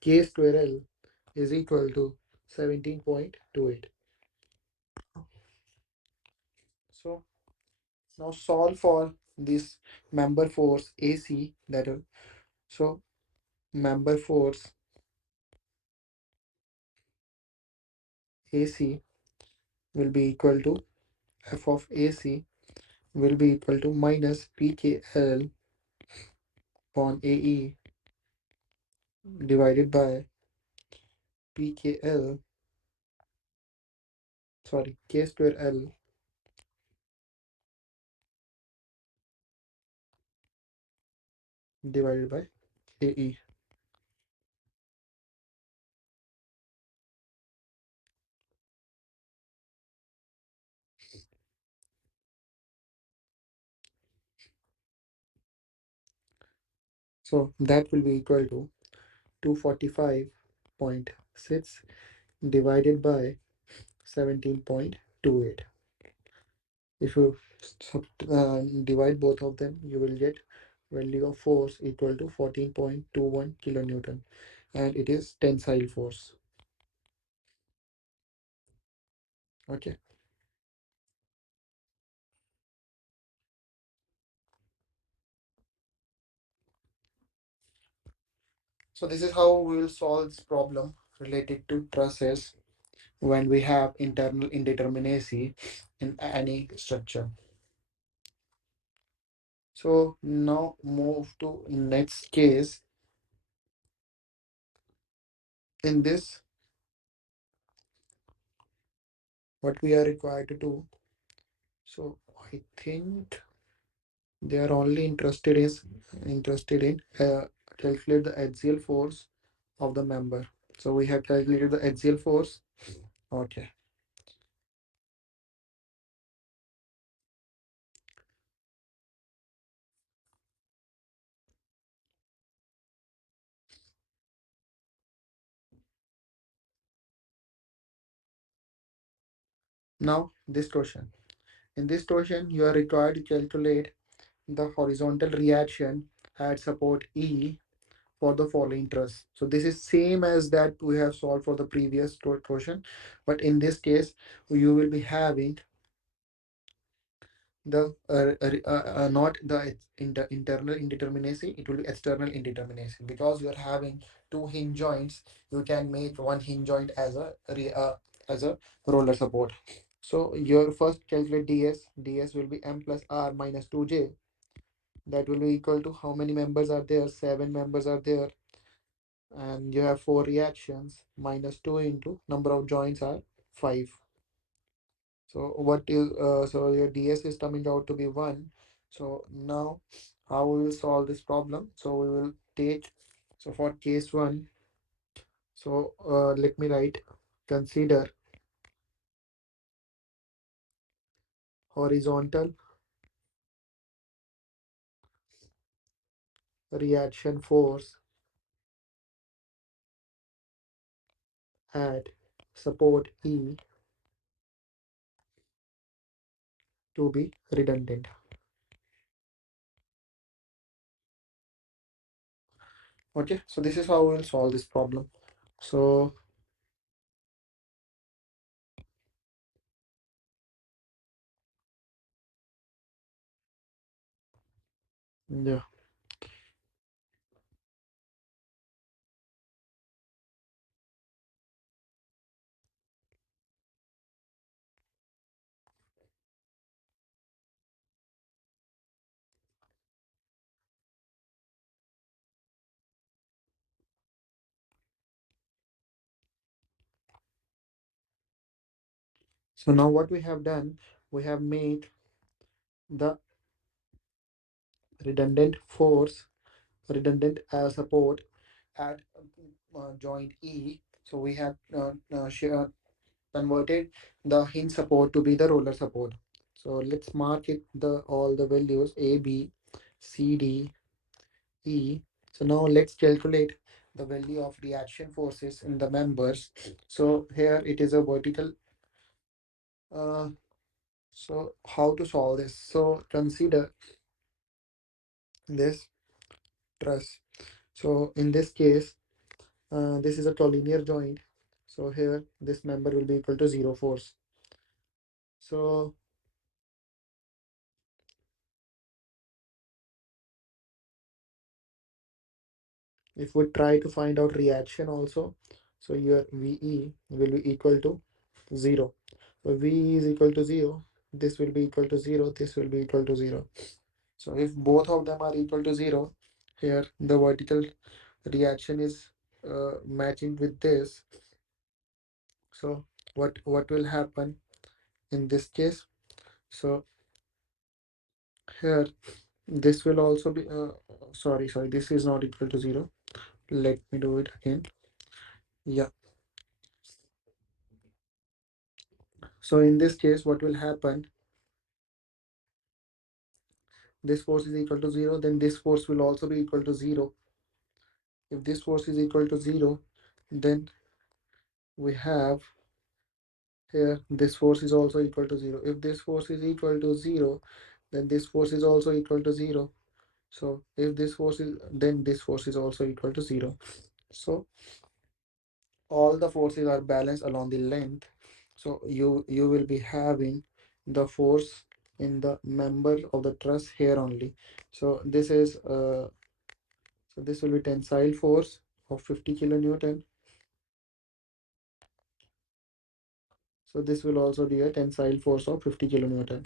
K square L is equal to 17.28. So now solve for this member force AC, that is, so member force AC will be equal to F of AC will be equal to minus PKL upon AE divided by PKL, sorry, K square L divided by AE. So that will be equal to 245.6 divided by 17.28. If you divide both of them, you will get value of force equal to 14.21 kilonewton, and it is tensile force. Okay. So this is how we will solve this problem related to trusses when we have internal indeterminacy in any structure. So now move to next case. In this, what we are required to do. So I think they are only interested in calculate the axial force of the member. So we have calculated the axial force. Okay. Now this question. In this question, you are required to calculate the horizontal reaction at support E for the following truss. So this is same as that we have solved for the previous question, but in this case, you will be having the not the internal indeterminacy, it will be external indeterminacy, because you are having two hinge joints. You can make one hinge joint as a as a roller support. So your first calculate ds will be m plus r minus 2j. That will be equal to how many members are there? Seven members are there, and you have four reactions. Minus 2 into number of joints are 5. So what is so your ds is coming out to be 1. So now how we will solve this problem? So we will take, so for case 1, so let me write, consider horizontal reaction force at support E to be redundant. Okay, so this is how we will solve this problem. So yeah, so now what we have done, we have made the redundant force, redundant support at joint E. So we have converted the hinge support to be the roller support. So let's mark it the all the values A, B, C, D, E. So now let's calculate the value of reaction forces in the members. So here it is a vertical. Uh, so how to solve this? So consider this truss. So in this case, this is a collinear joint. So here this member will be equal to 0 force. So if we try to find out reaction also, so your VE will be equal to 0. So VE is equal to 0. This will be equal to 0. This will be equal to 0. So if both of them are equal to 0, here the vertical reaction is matching with this. So what will happen in this case? So here this will also be sorry, this is not equal to 0. Let me do it again. Yeah. So in this case, what will happen? This force is equal to 0, then this force will also be equal to 0. If this force is equal to 0, then we have here this force is also equal to 0. If this force is equal to 0, then this force is also equal to 0. So if this force is, then this force is also equal to 0. So all the forces are balanced along the length. So you will be having the force in the member of the truss here only. So this is so this will be tensile force of 50 kilonewton. So this will also be a tensile force of 50 kilonewton.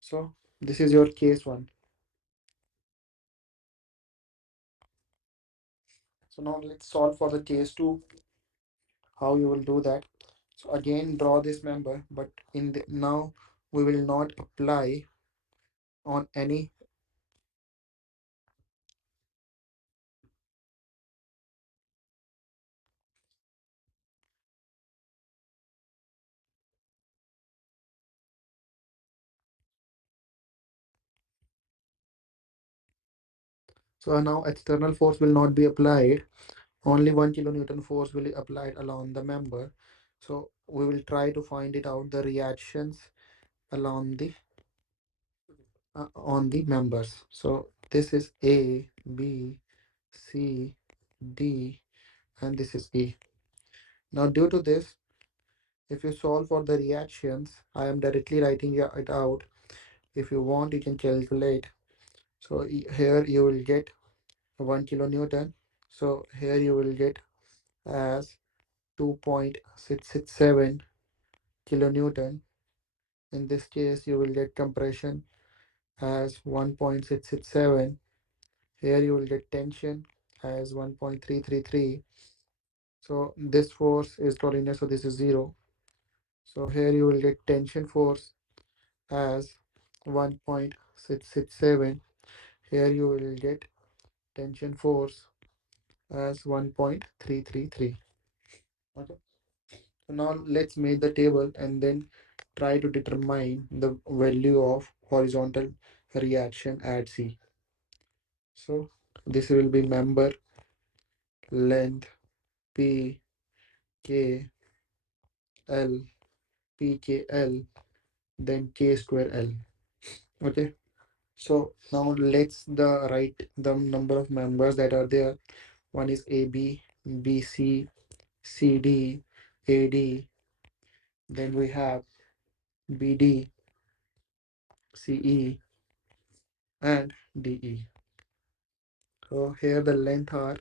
So this is your case 1. So now let's solve for the case 2. How you will do that? So again draw this member, but in the now we will not apply on any. So now external force will not be applied only 1 kilonewton force will be applied along the member. So we will try to find it out the reactions along the on the members. So this is A, B, C, D, and this is E. Now due to this, if you solve for the reactions, I am directly writing it out. If you want, you can calculate. So here you will get 1 kilonewton. So here you will get as 2.667 kilonewton. In this case, you will get compression as 1.667. Here you will get tension as 1.333. So this force is tolinear, so this is 0. So here you will get tension force as 1.667. Here you will get tension force as 1.333. Okay. So now let's make the table and then try to determine the value of horizontal reaction at C. So this will be member length P K L P K L then K square L. Okay. So now let's the write the number of members that are there. One is AB, BC, CD, AD. Then we have BD, CE, and DE. So here the length are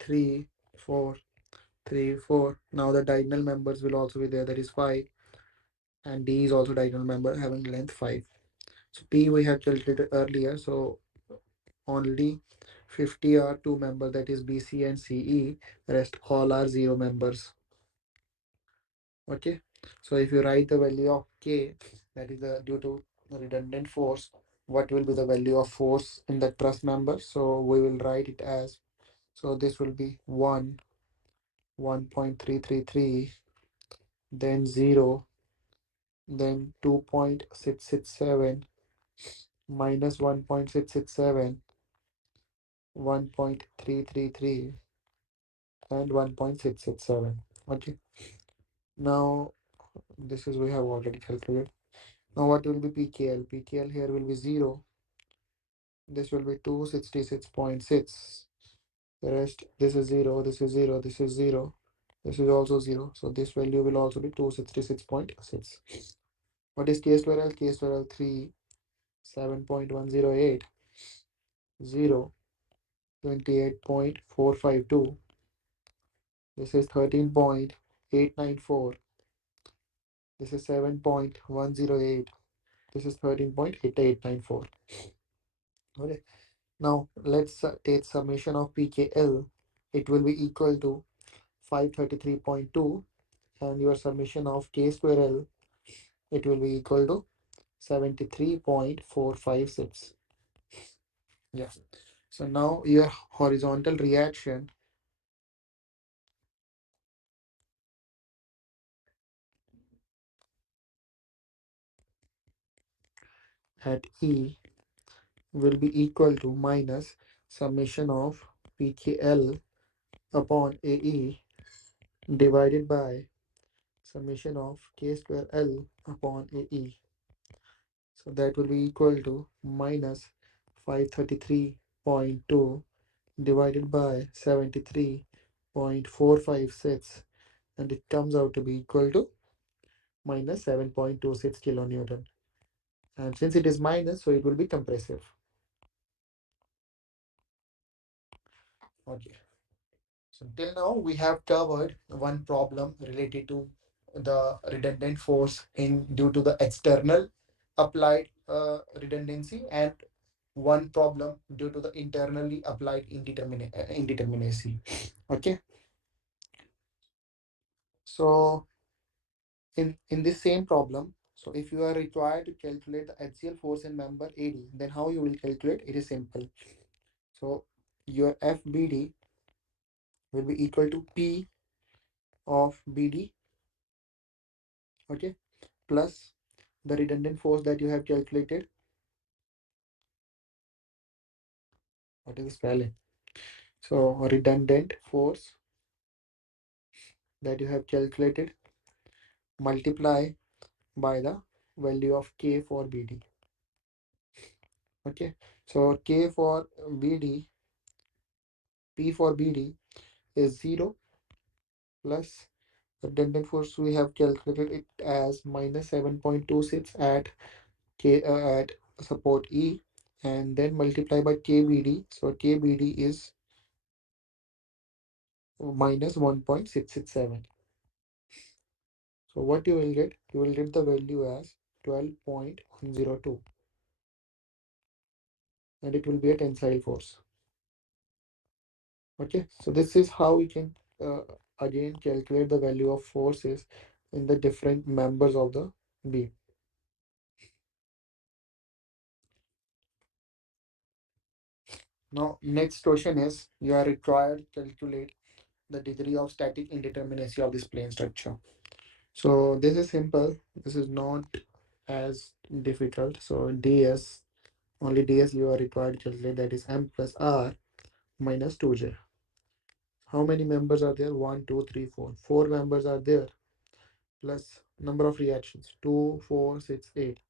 3, 4, 3, 4. Now the diagonal members will also be there. That is 5. And D is also diagonal member having length 5. So P we have calculated earlier. So only 50 are two members, that is BC and CE. Rest all are 0 members. Okay. So if you write the value of K, that is due to redundant force, what will be the value of force in the truss member? So we will write it as, so this will be 1, 1.333, then 0, then 2.667 minus 1.667, 1.333, and 1.667. Okay. Now this is we have already calculated. Now what will be PKL? PKL here will be 0. This will be 266.6. The rest, this is 0, this is 0, this is 0. This is also 0. So this value will also be 266.6. What is K square L? K square L 3, 7.108, 0, 28.452. This is 13.894. This is 7.108. This is 13.8894. Okay. Now let's take summation of PKL. It will be equal to 533.2, and your summation of K square L, it will be equal to 73.456. Yeah. So now your horizontal reaction at E will be equal to minus summation of PKL upon AE divided by summation of K square L upon AE. So that will be equal to minus 533.2 divided by 73.456, and it comes out to be equal to minus 7.26 kilonewton. And since it is minus, so it will be compressive. Okay. So till now we have covered one problem related to the redundant force in due to the external applied redundancy, and one problem due to the internally applied indeterminacy. Okay. So in this same problem, so if you are required to calculate the axial force in member AD, then how you will calculate? It is simple. So your FBD will be equal to P of BD, okay, plus the redundant force that you have calculated. What is the spelling? So redundant force that you have calculated, multiply by the value of K for BD. Okay, so K for BD, P for BD is 0 plus redundant force we have calculated it as minus 7.26 at K at support E, and then multiply by KBD. So KBD is minus 1.667. So what you will get? You will get the value as 12.102, and it will be a tensile force. Okay, so this is how we can uh, again calculate the value of forces in the different members of the beam. Now, next question is you are required to calculate the degree of static indeterminacy of this plane structure. So this is simple. This is not as difficult. So ds, only ds you are required to calculate, that is m plus r minus 2j. How many members are there? 1, 2, 3, 4. 4 members are there, plus number of reactions 2, 4, 6, 8.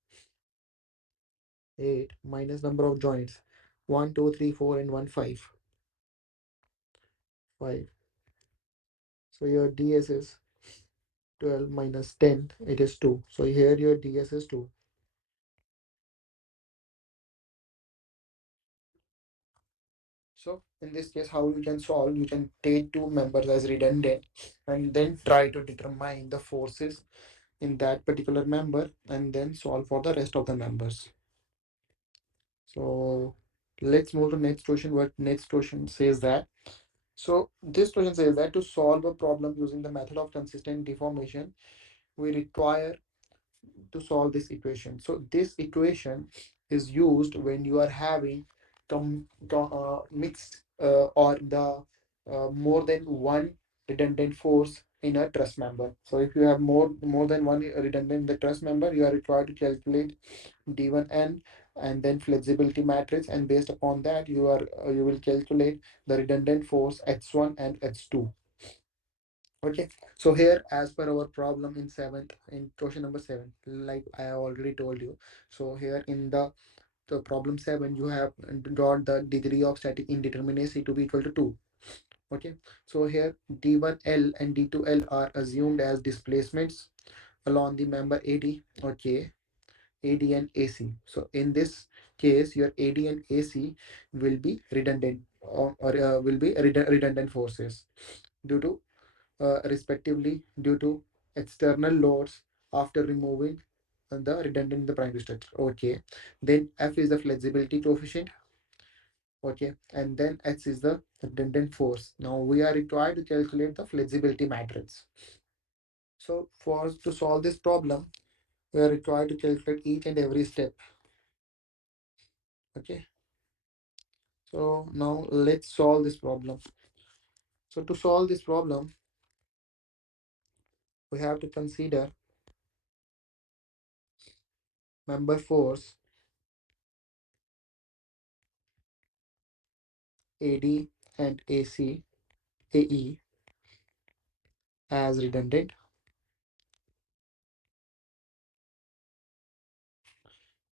8 minus number of joints 1, 2, 3, 4, and 1, 5. 5. So your ds is 12 minus 10, it is 2. So here your ds is 2. So in this case, how you can solve? You can take two members as redundant and then try to determine the forces in that particular member and then solve for the rest of the members. So let's move to next question. What next question says that? So this question says that to solve a problem using the method of consistent deformation, we require to solve this equation. So this equation is used when you are having mixed or the more than one redundant force in a truss member. So if you have more than one redundant in the truss member, you are required to calculate d1n and then flexibility matrix, and based upon that you will calculate the redundant force h1 and h2. Okay, so here, as per our problem in seventh, in question number 7, like I have already told you. So here in the problem 7, you have got the degree of static indeterminacy to be equal to 2. Okay, so here d1l and d2l are assumed as displacements along the member AD. Okay, AD and AC. So in this case, your AD and AC will be redundant, or will be redundant forces due to respectively due to external loads after removing the redundant in the primary structure. Okay, then F is the flexibility coefficient. Okay, and then H is the redundant force. Now we are required to calculate the flexibility matrix. So for us to solve this problem, we are required to calculate each and every step. Okay, so now let's solve this problem. So to solve this problem, we have to consider member force AD and AC, AE as redundant.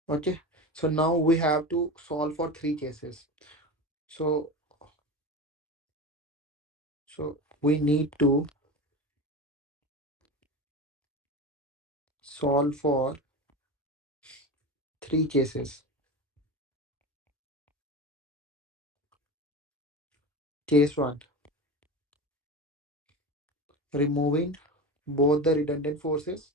Okay, so now we have to solve for three cases. So we need to solve for three cases. Case one, removing both the redundant forces.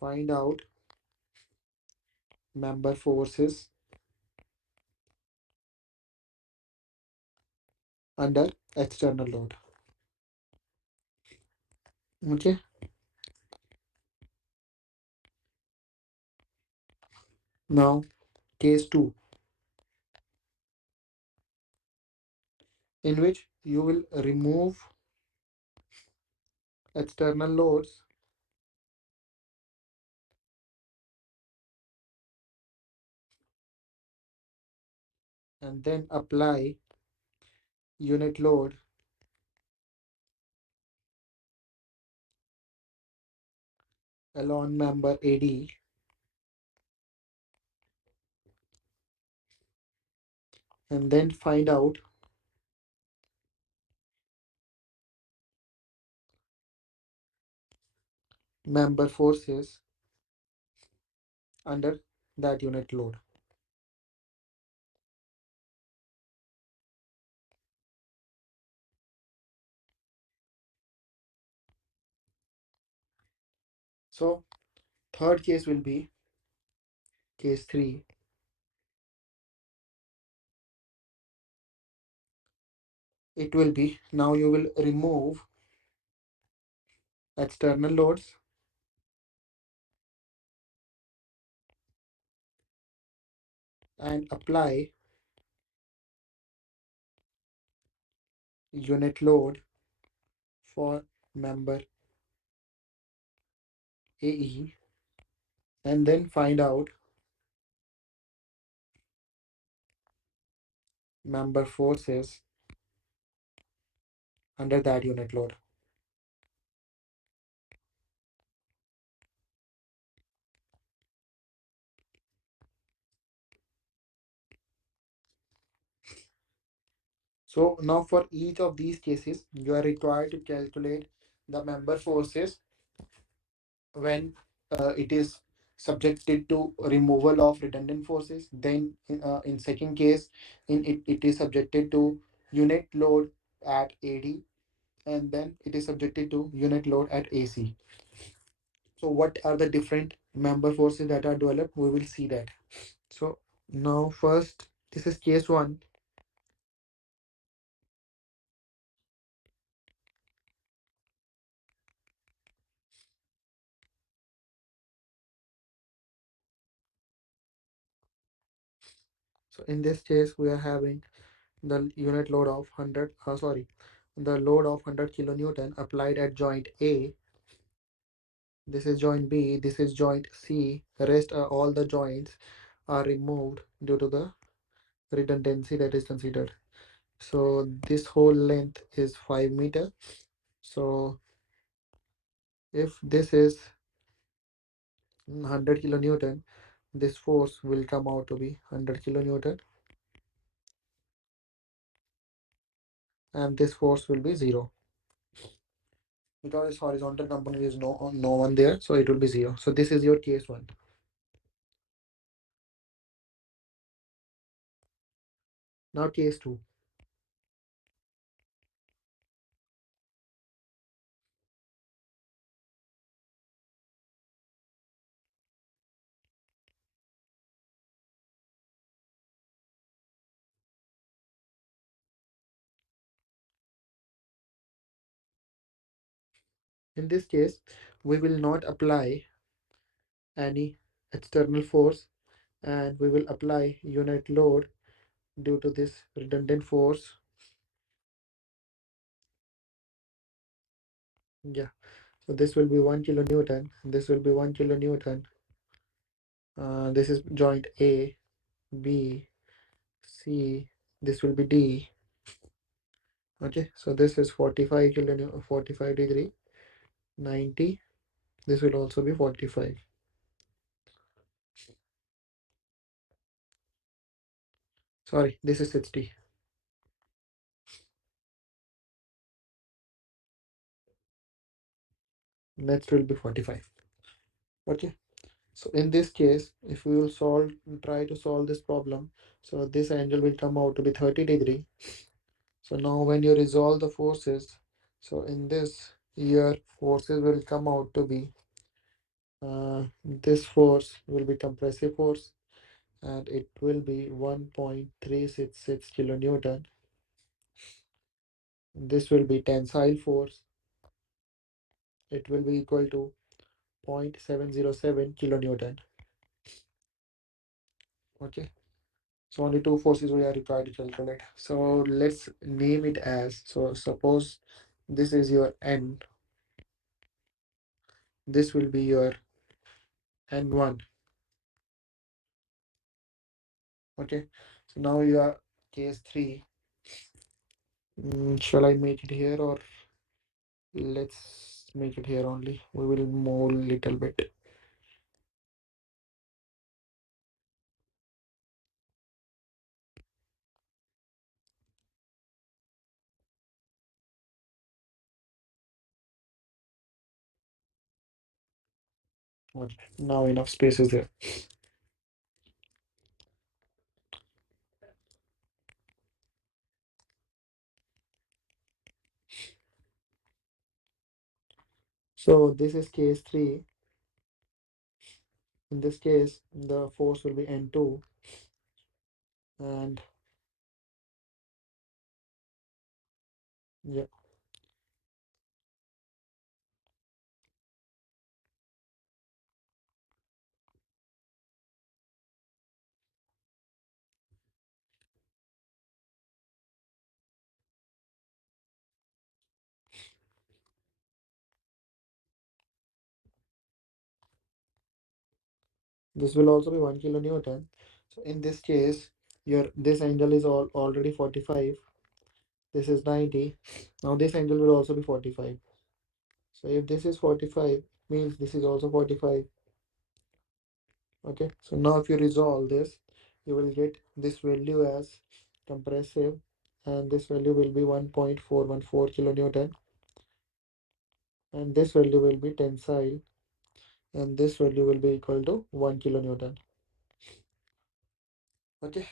Find out member forces under external load. Okay, now case two, in which you will remove external loads and then apply unit load along member AD, and then find out member forces under that unit load. So third case will be case 3. It will be, now you will remove external loads and apply unit load for member AE, and then find out member forces under that unit load. So now for each of these cases, you are required to calculate the member forces when it is subjected to removal of redundant forces. Then in second case, it is subjected to unit load at AD, and then it is subjected to unit load at AC. So what are the different member forces that are developed? We will see that. So now first, this is case 1. So in this case, we are having the unit load of 100, the load of 100 kilonewton applied at joint A. This is joint B, this is joint C. Rest are all the joints are removed due to the redundancy that is considered. So this whole length is 5 meter. So if this is 100 kilonewton, this force will come out to be 100 kilonewton, and this force will be 0 because this horizontal component is no one there, so it will be 0. So this is your case 1. Now case 2. In this case, we will not apply any external force, and we will apply unit load due to this redundant force. Yeah, so this will be 1 kilonewton, this will be 1 kilonewton. This is joint A, B, C, this will be D. Okay, so this is 45 kilonewton, 45 degree, 90. This will also be 45. Sorry, this is 60. Next will be 45. Okay. So in this case, if we will try to solve this problem, so this angle will come out to be 30 degree. So now when you resolve the forces, so in this your forces will come out to be, this force will be compressive force, and it will be 1.366 kilonewton. This will be tensile force. It will be equal to 0.707 kilonewton. Okay. So only two forces we are required to calculate. So let's name it as, so suppose this is your N, this will be your N1. Okay. So now you are case 3. Shall I make it here, or let's make it here only? We will move little bit. Okay. Now enough space is there. So this is case 3. In this case, the force will be N2, and yeah, this will also be 1 kilonewton. So in this case, your this angle is already 45. This is 90. Now this angle will also be 45. So if this is 45, means this is also 45. Okay. So now if you resolve this, you will get this value as compressive, and this value will be 1.414 kilonewton, and this value will be tensile, and this value will be equal to 1 kilonewton. Okay.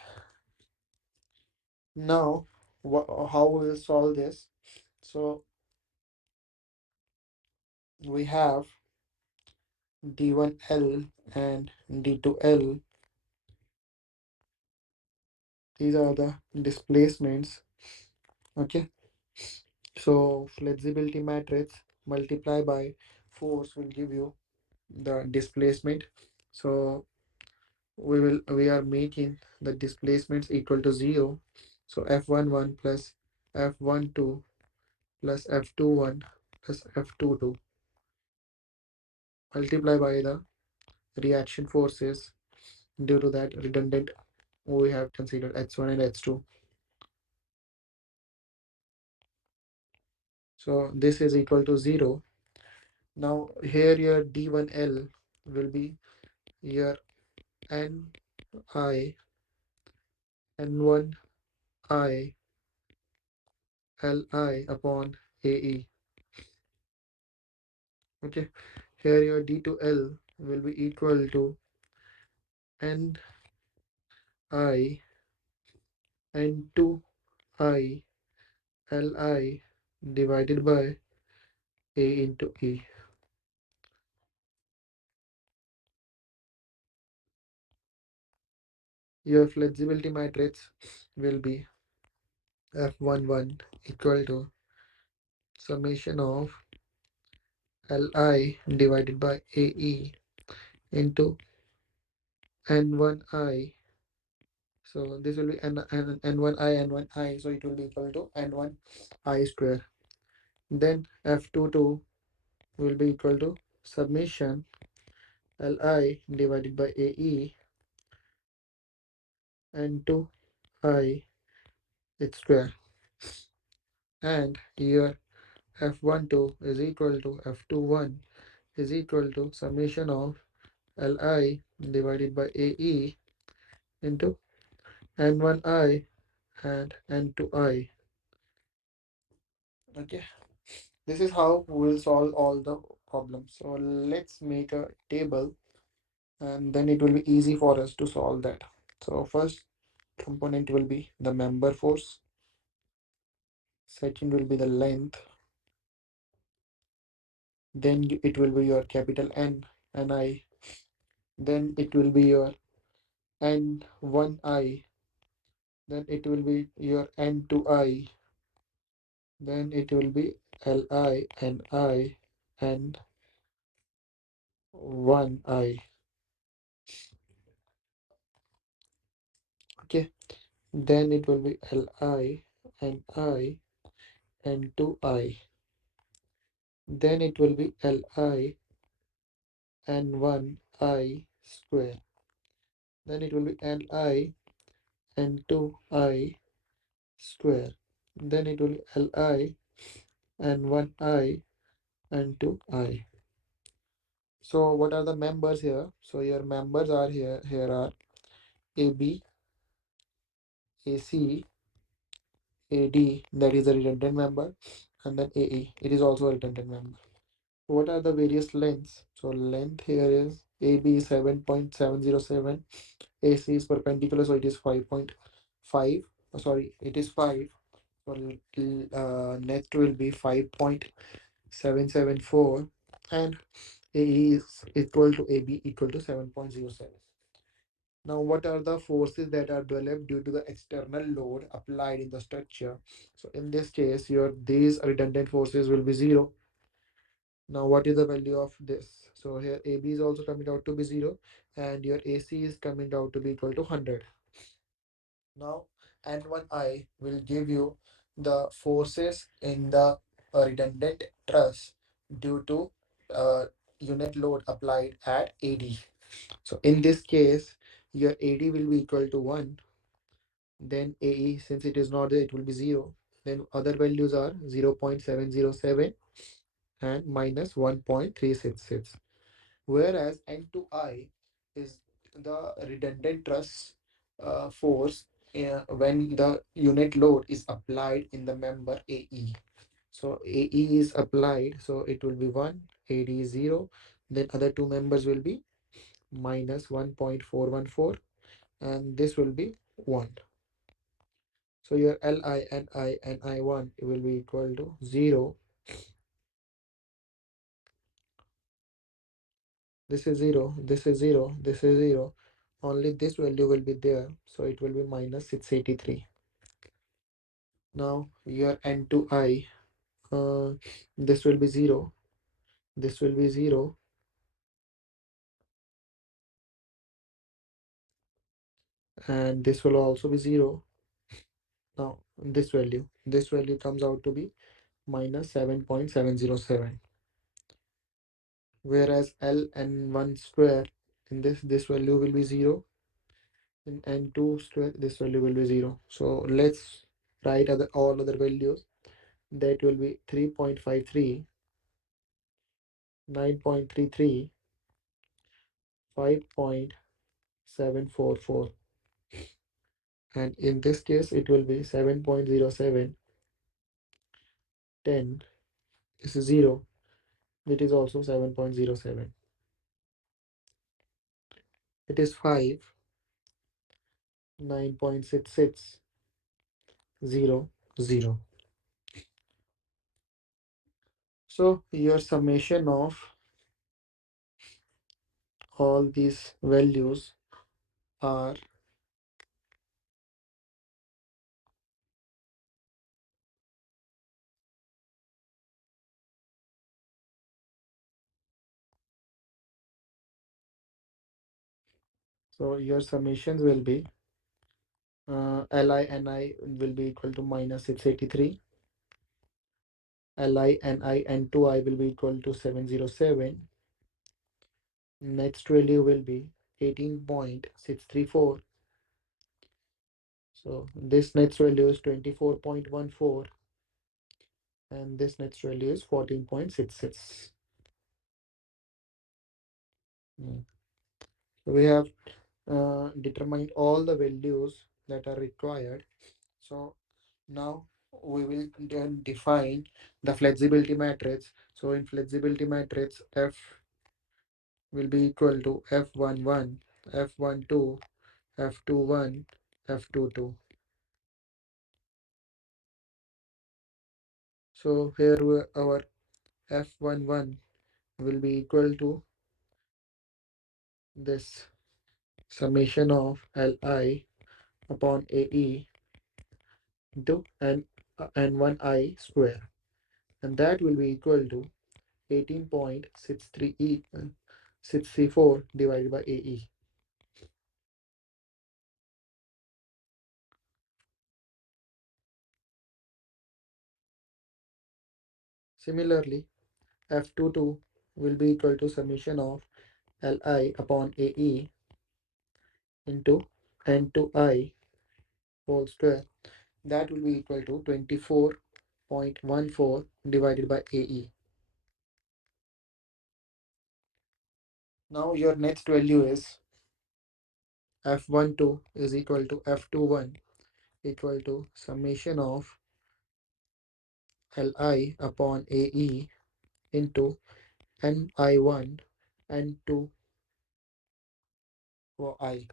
Now, how we will solve this? So we have D1L and D2L. These are the displacements. Okay. So flexibility matrix multiply by force will give you the displacement. So we are making the displacements equal to 0. So F11 plus F12 plus F21 plus F22 multiply by the reaction forces due to that redundant we have considered H1 and H2. So this is equal to 0. Now here your D1L will be your Ni N1I Li upon Ae. Okay, here your D2L will be equal to Ni N2I Li divided by A into E. Your flexibility matrix will be F11 equal to summation of Li divided by Ae into N1I. So this will be N1I, N1I. So it will be equal to N1I square. Then F22 will be equal to summation Li divided by Ae N2I its square. And here F12 is equal to F21 is equal to summation of Li divided by Ae into N1I and N2I. Okay, this is how we'll solve all the problems. So let's make a table, and then it will be easy for us to solve that. So first component will be the member force, second will be the length, then it will be your capital Ni, then it will be your N1I, then it will be your N2I, then it will be Li and I and 1I. Okay, then it will be Li and I and 2I. Then it will be Li and 1I square. Then it will be Li and 2I square. Then it will be Li and 1I and 2I. So what are the members here? So your members are here. Here are AB, AC, AD, that is a redundant member, and then AE, it is also a redundant member. What are the various lengths? So length here is AB is 7.707, AC is perpendicular, so it is 5.5. Sorry, it is 5. So next will be 5.774, and AE is equal to AB equal to 7.07. Now, what are the forces that are developed due to the external load applied in the structure? So in this case, your these redundant forces will be zero. Now, what is the value of this? So here AB is also coming out to be zero, and your AC is coming out to be equal to 100. Now, N1I will give you the forces in the redundant truss due to uh, unit load applied at AD. So in this case, your AD will be equal to 1. Then AE, since it is not there, it will be 0. Then other values are 0.707 and minus 1.366. Whereas N2I is the redundant truss force when the unit load is applied in the member AE. So AE is applied, so it will be 1, AD is 0. Then other two members will be minus 1.414, and this will be 1. So your Li and I1 will be equal to 0. This is 0, this is 0, this is 0. Only this value will be there, so it will be minus 683. Now your N2I, this will be 0, this will be 0, and this will also be 0. Now this value comes out to be minus 7.707. Whereas L and 1 square, in this value will be 0, and 2 square, this value will be 0. So let's write all other values. That will be 3.53, 9.33, 5.744, and in this case it will be 7.07, 10, this is 0, it is also 7.07, it is 5, 9.66, 0, 0. So your summation of all these values are, so your summations will be Li and I will be equal to minus 683, Li and I and 2I will be equal to 707. Next value will be 18.634. So this next value is 24.14, and this next value is 14.66. Mm. So we have determined all the values that are required. So now we will then define the flexibility matrix. So in flexibility matrix, F will be equal to F11, F12, F21, F22. So here our F11 will be equal to this summation of Li upon AE into N1I square, and that will be equal to 18.63 634 divided by AE. Similarly, F22 will be equal to summation of Li upon Ae into N2I whole square. That will be equal to 24.14 divided by Ae. Now your next value is F12 is equal to F21 equal to summation of Li upon Ae into Ni1 N2 for I.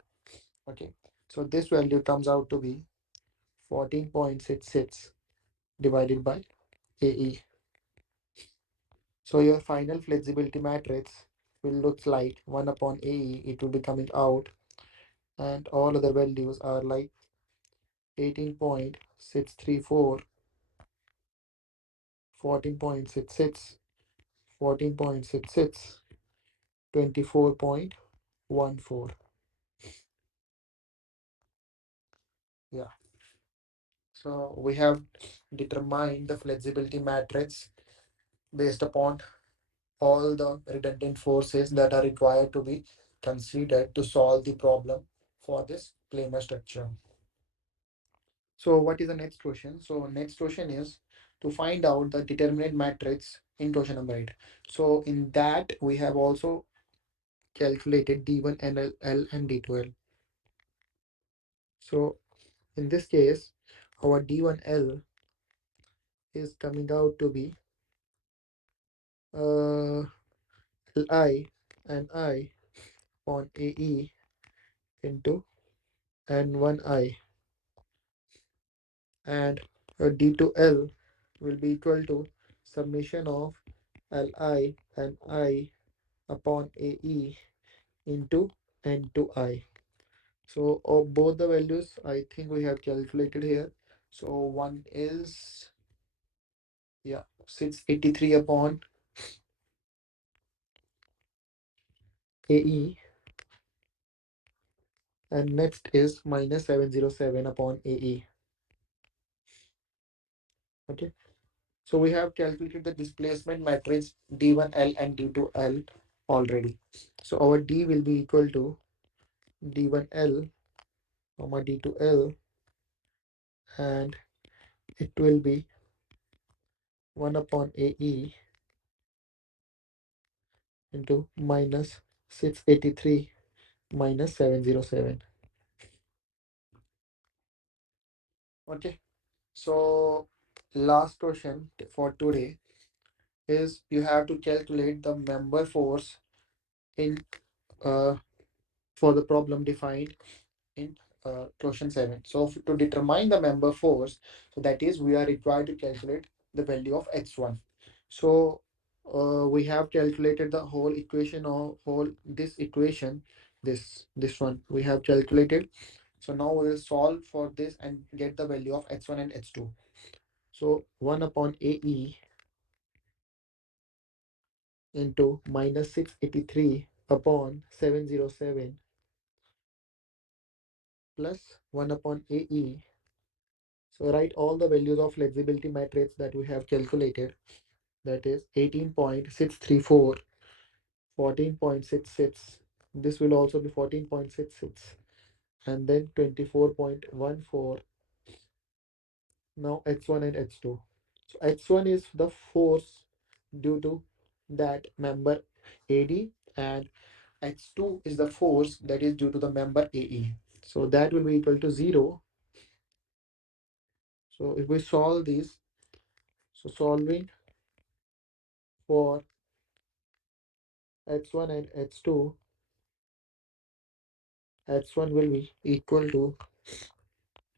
Okay. So this value comes out to be 14.66 divided by AE. So your final flexibility matrix will look like 1 upon AE. It will be coming out, and all other values are like 18.634, 14.66, 14.66, 24.14. Yeah. So we have determined the flexibility matrix based upon all the redundant forces that are required to be considered to solve the problem for this planar structure. So what is the next question? So next question is to find out the determinate matrix in question number 8. So in that we have also calculated D1 L and D2L. So in this case, our D1L is coming out to be Li and I upon AE into N1I, and D2L will be equal to summation of Li and I upon AE into N2I. So of both the values, I think we have calculated here. So one is, yeah, 683 upon AE, and next is minus 707 upon AE. Okay. So we have calculated the displacement matrix D1L and D2L already. So our D will be equal to D1L comma D2L, and it will be 1 upon AE into minus 683 minus 707. Okay. So last question for today is you have to calculate the member force in uh, for the problem defined in question 7. So to determine the member force, so that is we are required to calculate the value of x1. So we have calculated the whole equation or whole this equation, this one we have calculated. So now we will solve for this and get the value of x1 and x2. So 1 upon AE into minus 683 upon 707 plus 1 upon AE. So write all the values of flexibility matrix that we have calculated. That is 18.634, 14.66. This will also be 14.66, and then 24.14. Now H1 and H2. So H1 is the force due to that member AD, and H2 is the force that is due to the member AE. So that will be equal to 0. So if we solve this, so solving for H1 and H2, H1 will be equal to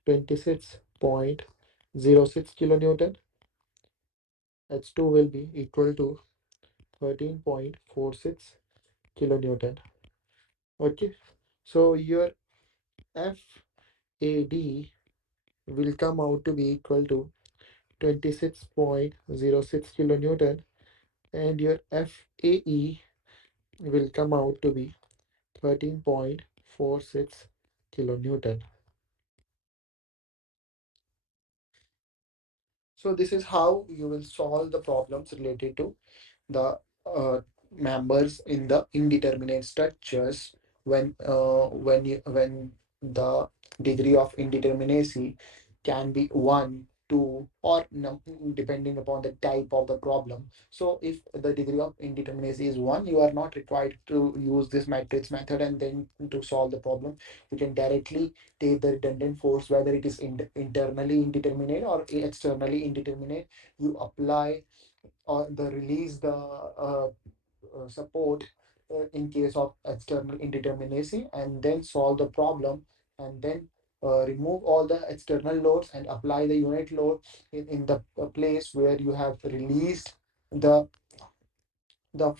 26.06 kilonewton. H2 will be equal to 13.46 kilonewton. Okay, so your FAD will come out to be equal to 26.06 kilonewton, and your FAE will come out to be 13.46 kilonewton. So this is how you will solve the problems related to the members in the indeterminate structures when the degree of indeterminacy can be one, two, or depending upon the type of the problem. So if the degree of indeterminacy is one, you are not required to use this matrix method and then to solve the problem. You can directly take the redundant force, whether it is internally indeterminate or externally indeterminate. You apply or the release the support in case of external indeterminacy, and then solve the problem, and then remove all the external loads and apply the unit load in the place where you have released the the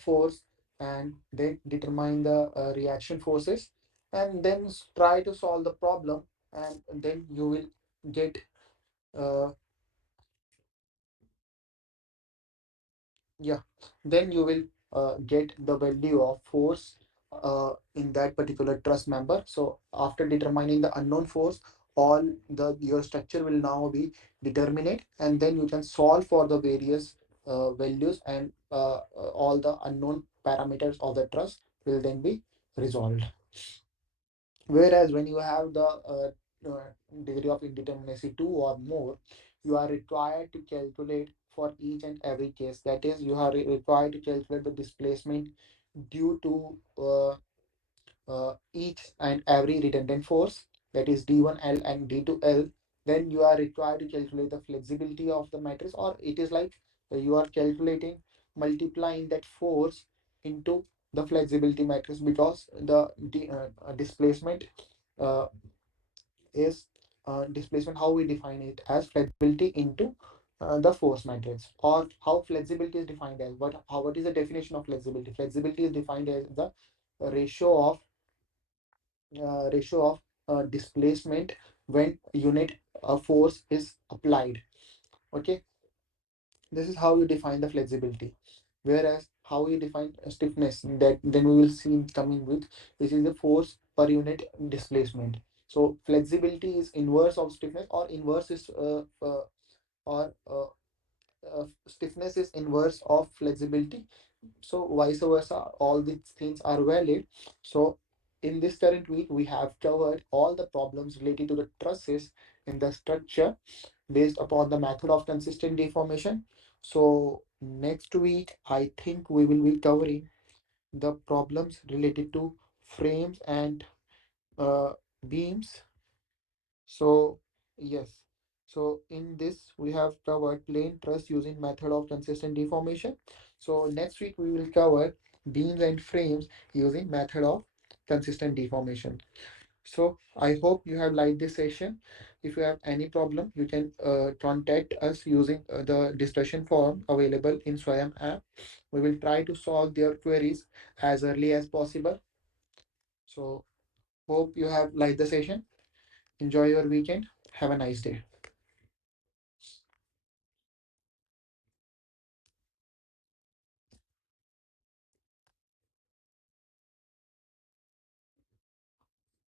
force, and then determine the reaction forces, and then try to solve the problem, and then you will get uh, yeah, then you will get the value of force in that particular truss member. So after determining the unknown force, all the your structure will now be determinate, and then you can solve for the various values, and all the unknown parameters of the truss will then be resolved. Whereas when you have the degree of indeterminacy two or more, you are required to calculate for each and every case. That is, you are required to calculate the displacement due to each and every redundant force, that is D1L and D2L. Then you are required to calculate the flexibility of the matrix, or it is like you are calculating, multiplying that force into the flexibility matrix, because the displacement uh, is displacement, how we define it as flexibility into the force matrix, or how flexibility is defined as, what is the definition of flexibility. Flexibility is defined as the ratio of displacement when unit force is applied. Okay, this is how you define the flexibility. Whereas how you define stiffness, that then we will see coming with, this is the force per unit displacement. So flexibility is inverse of stiffness, or inverse is or stiffness is inverse of flexibility. So vice versa, all these things are valid. So in this current week, we have covered all the problems related to the trusses in the structure based upon the method of consistent deformation. So next week, I think we will be covering the problems related to frames and uh, beams. So yes, so in this we have covered plain truss using method of consistent deformation. So next week we will cover beams and frames using method of consistent deformation. So I hope you have liked this session. If you have any problem, you can contact us using the discussion forum available in Swayam app. We will try to solve their queries as early as possible. So hope you have liked the session. Enjoy your weekend. Have a nice day.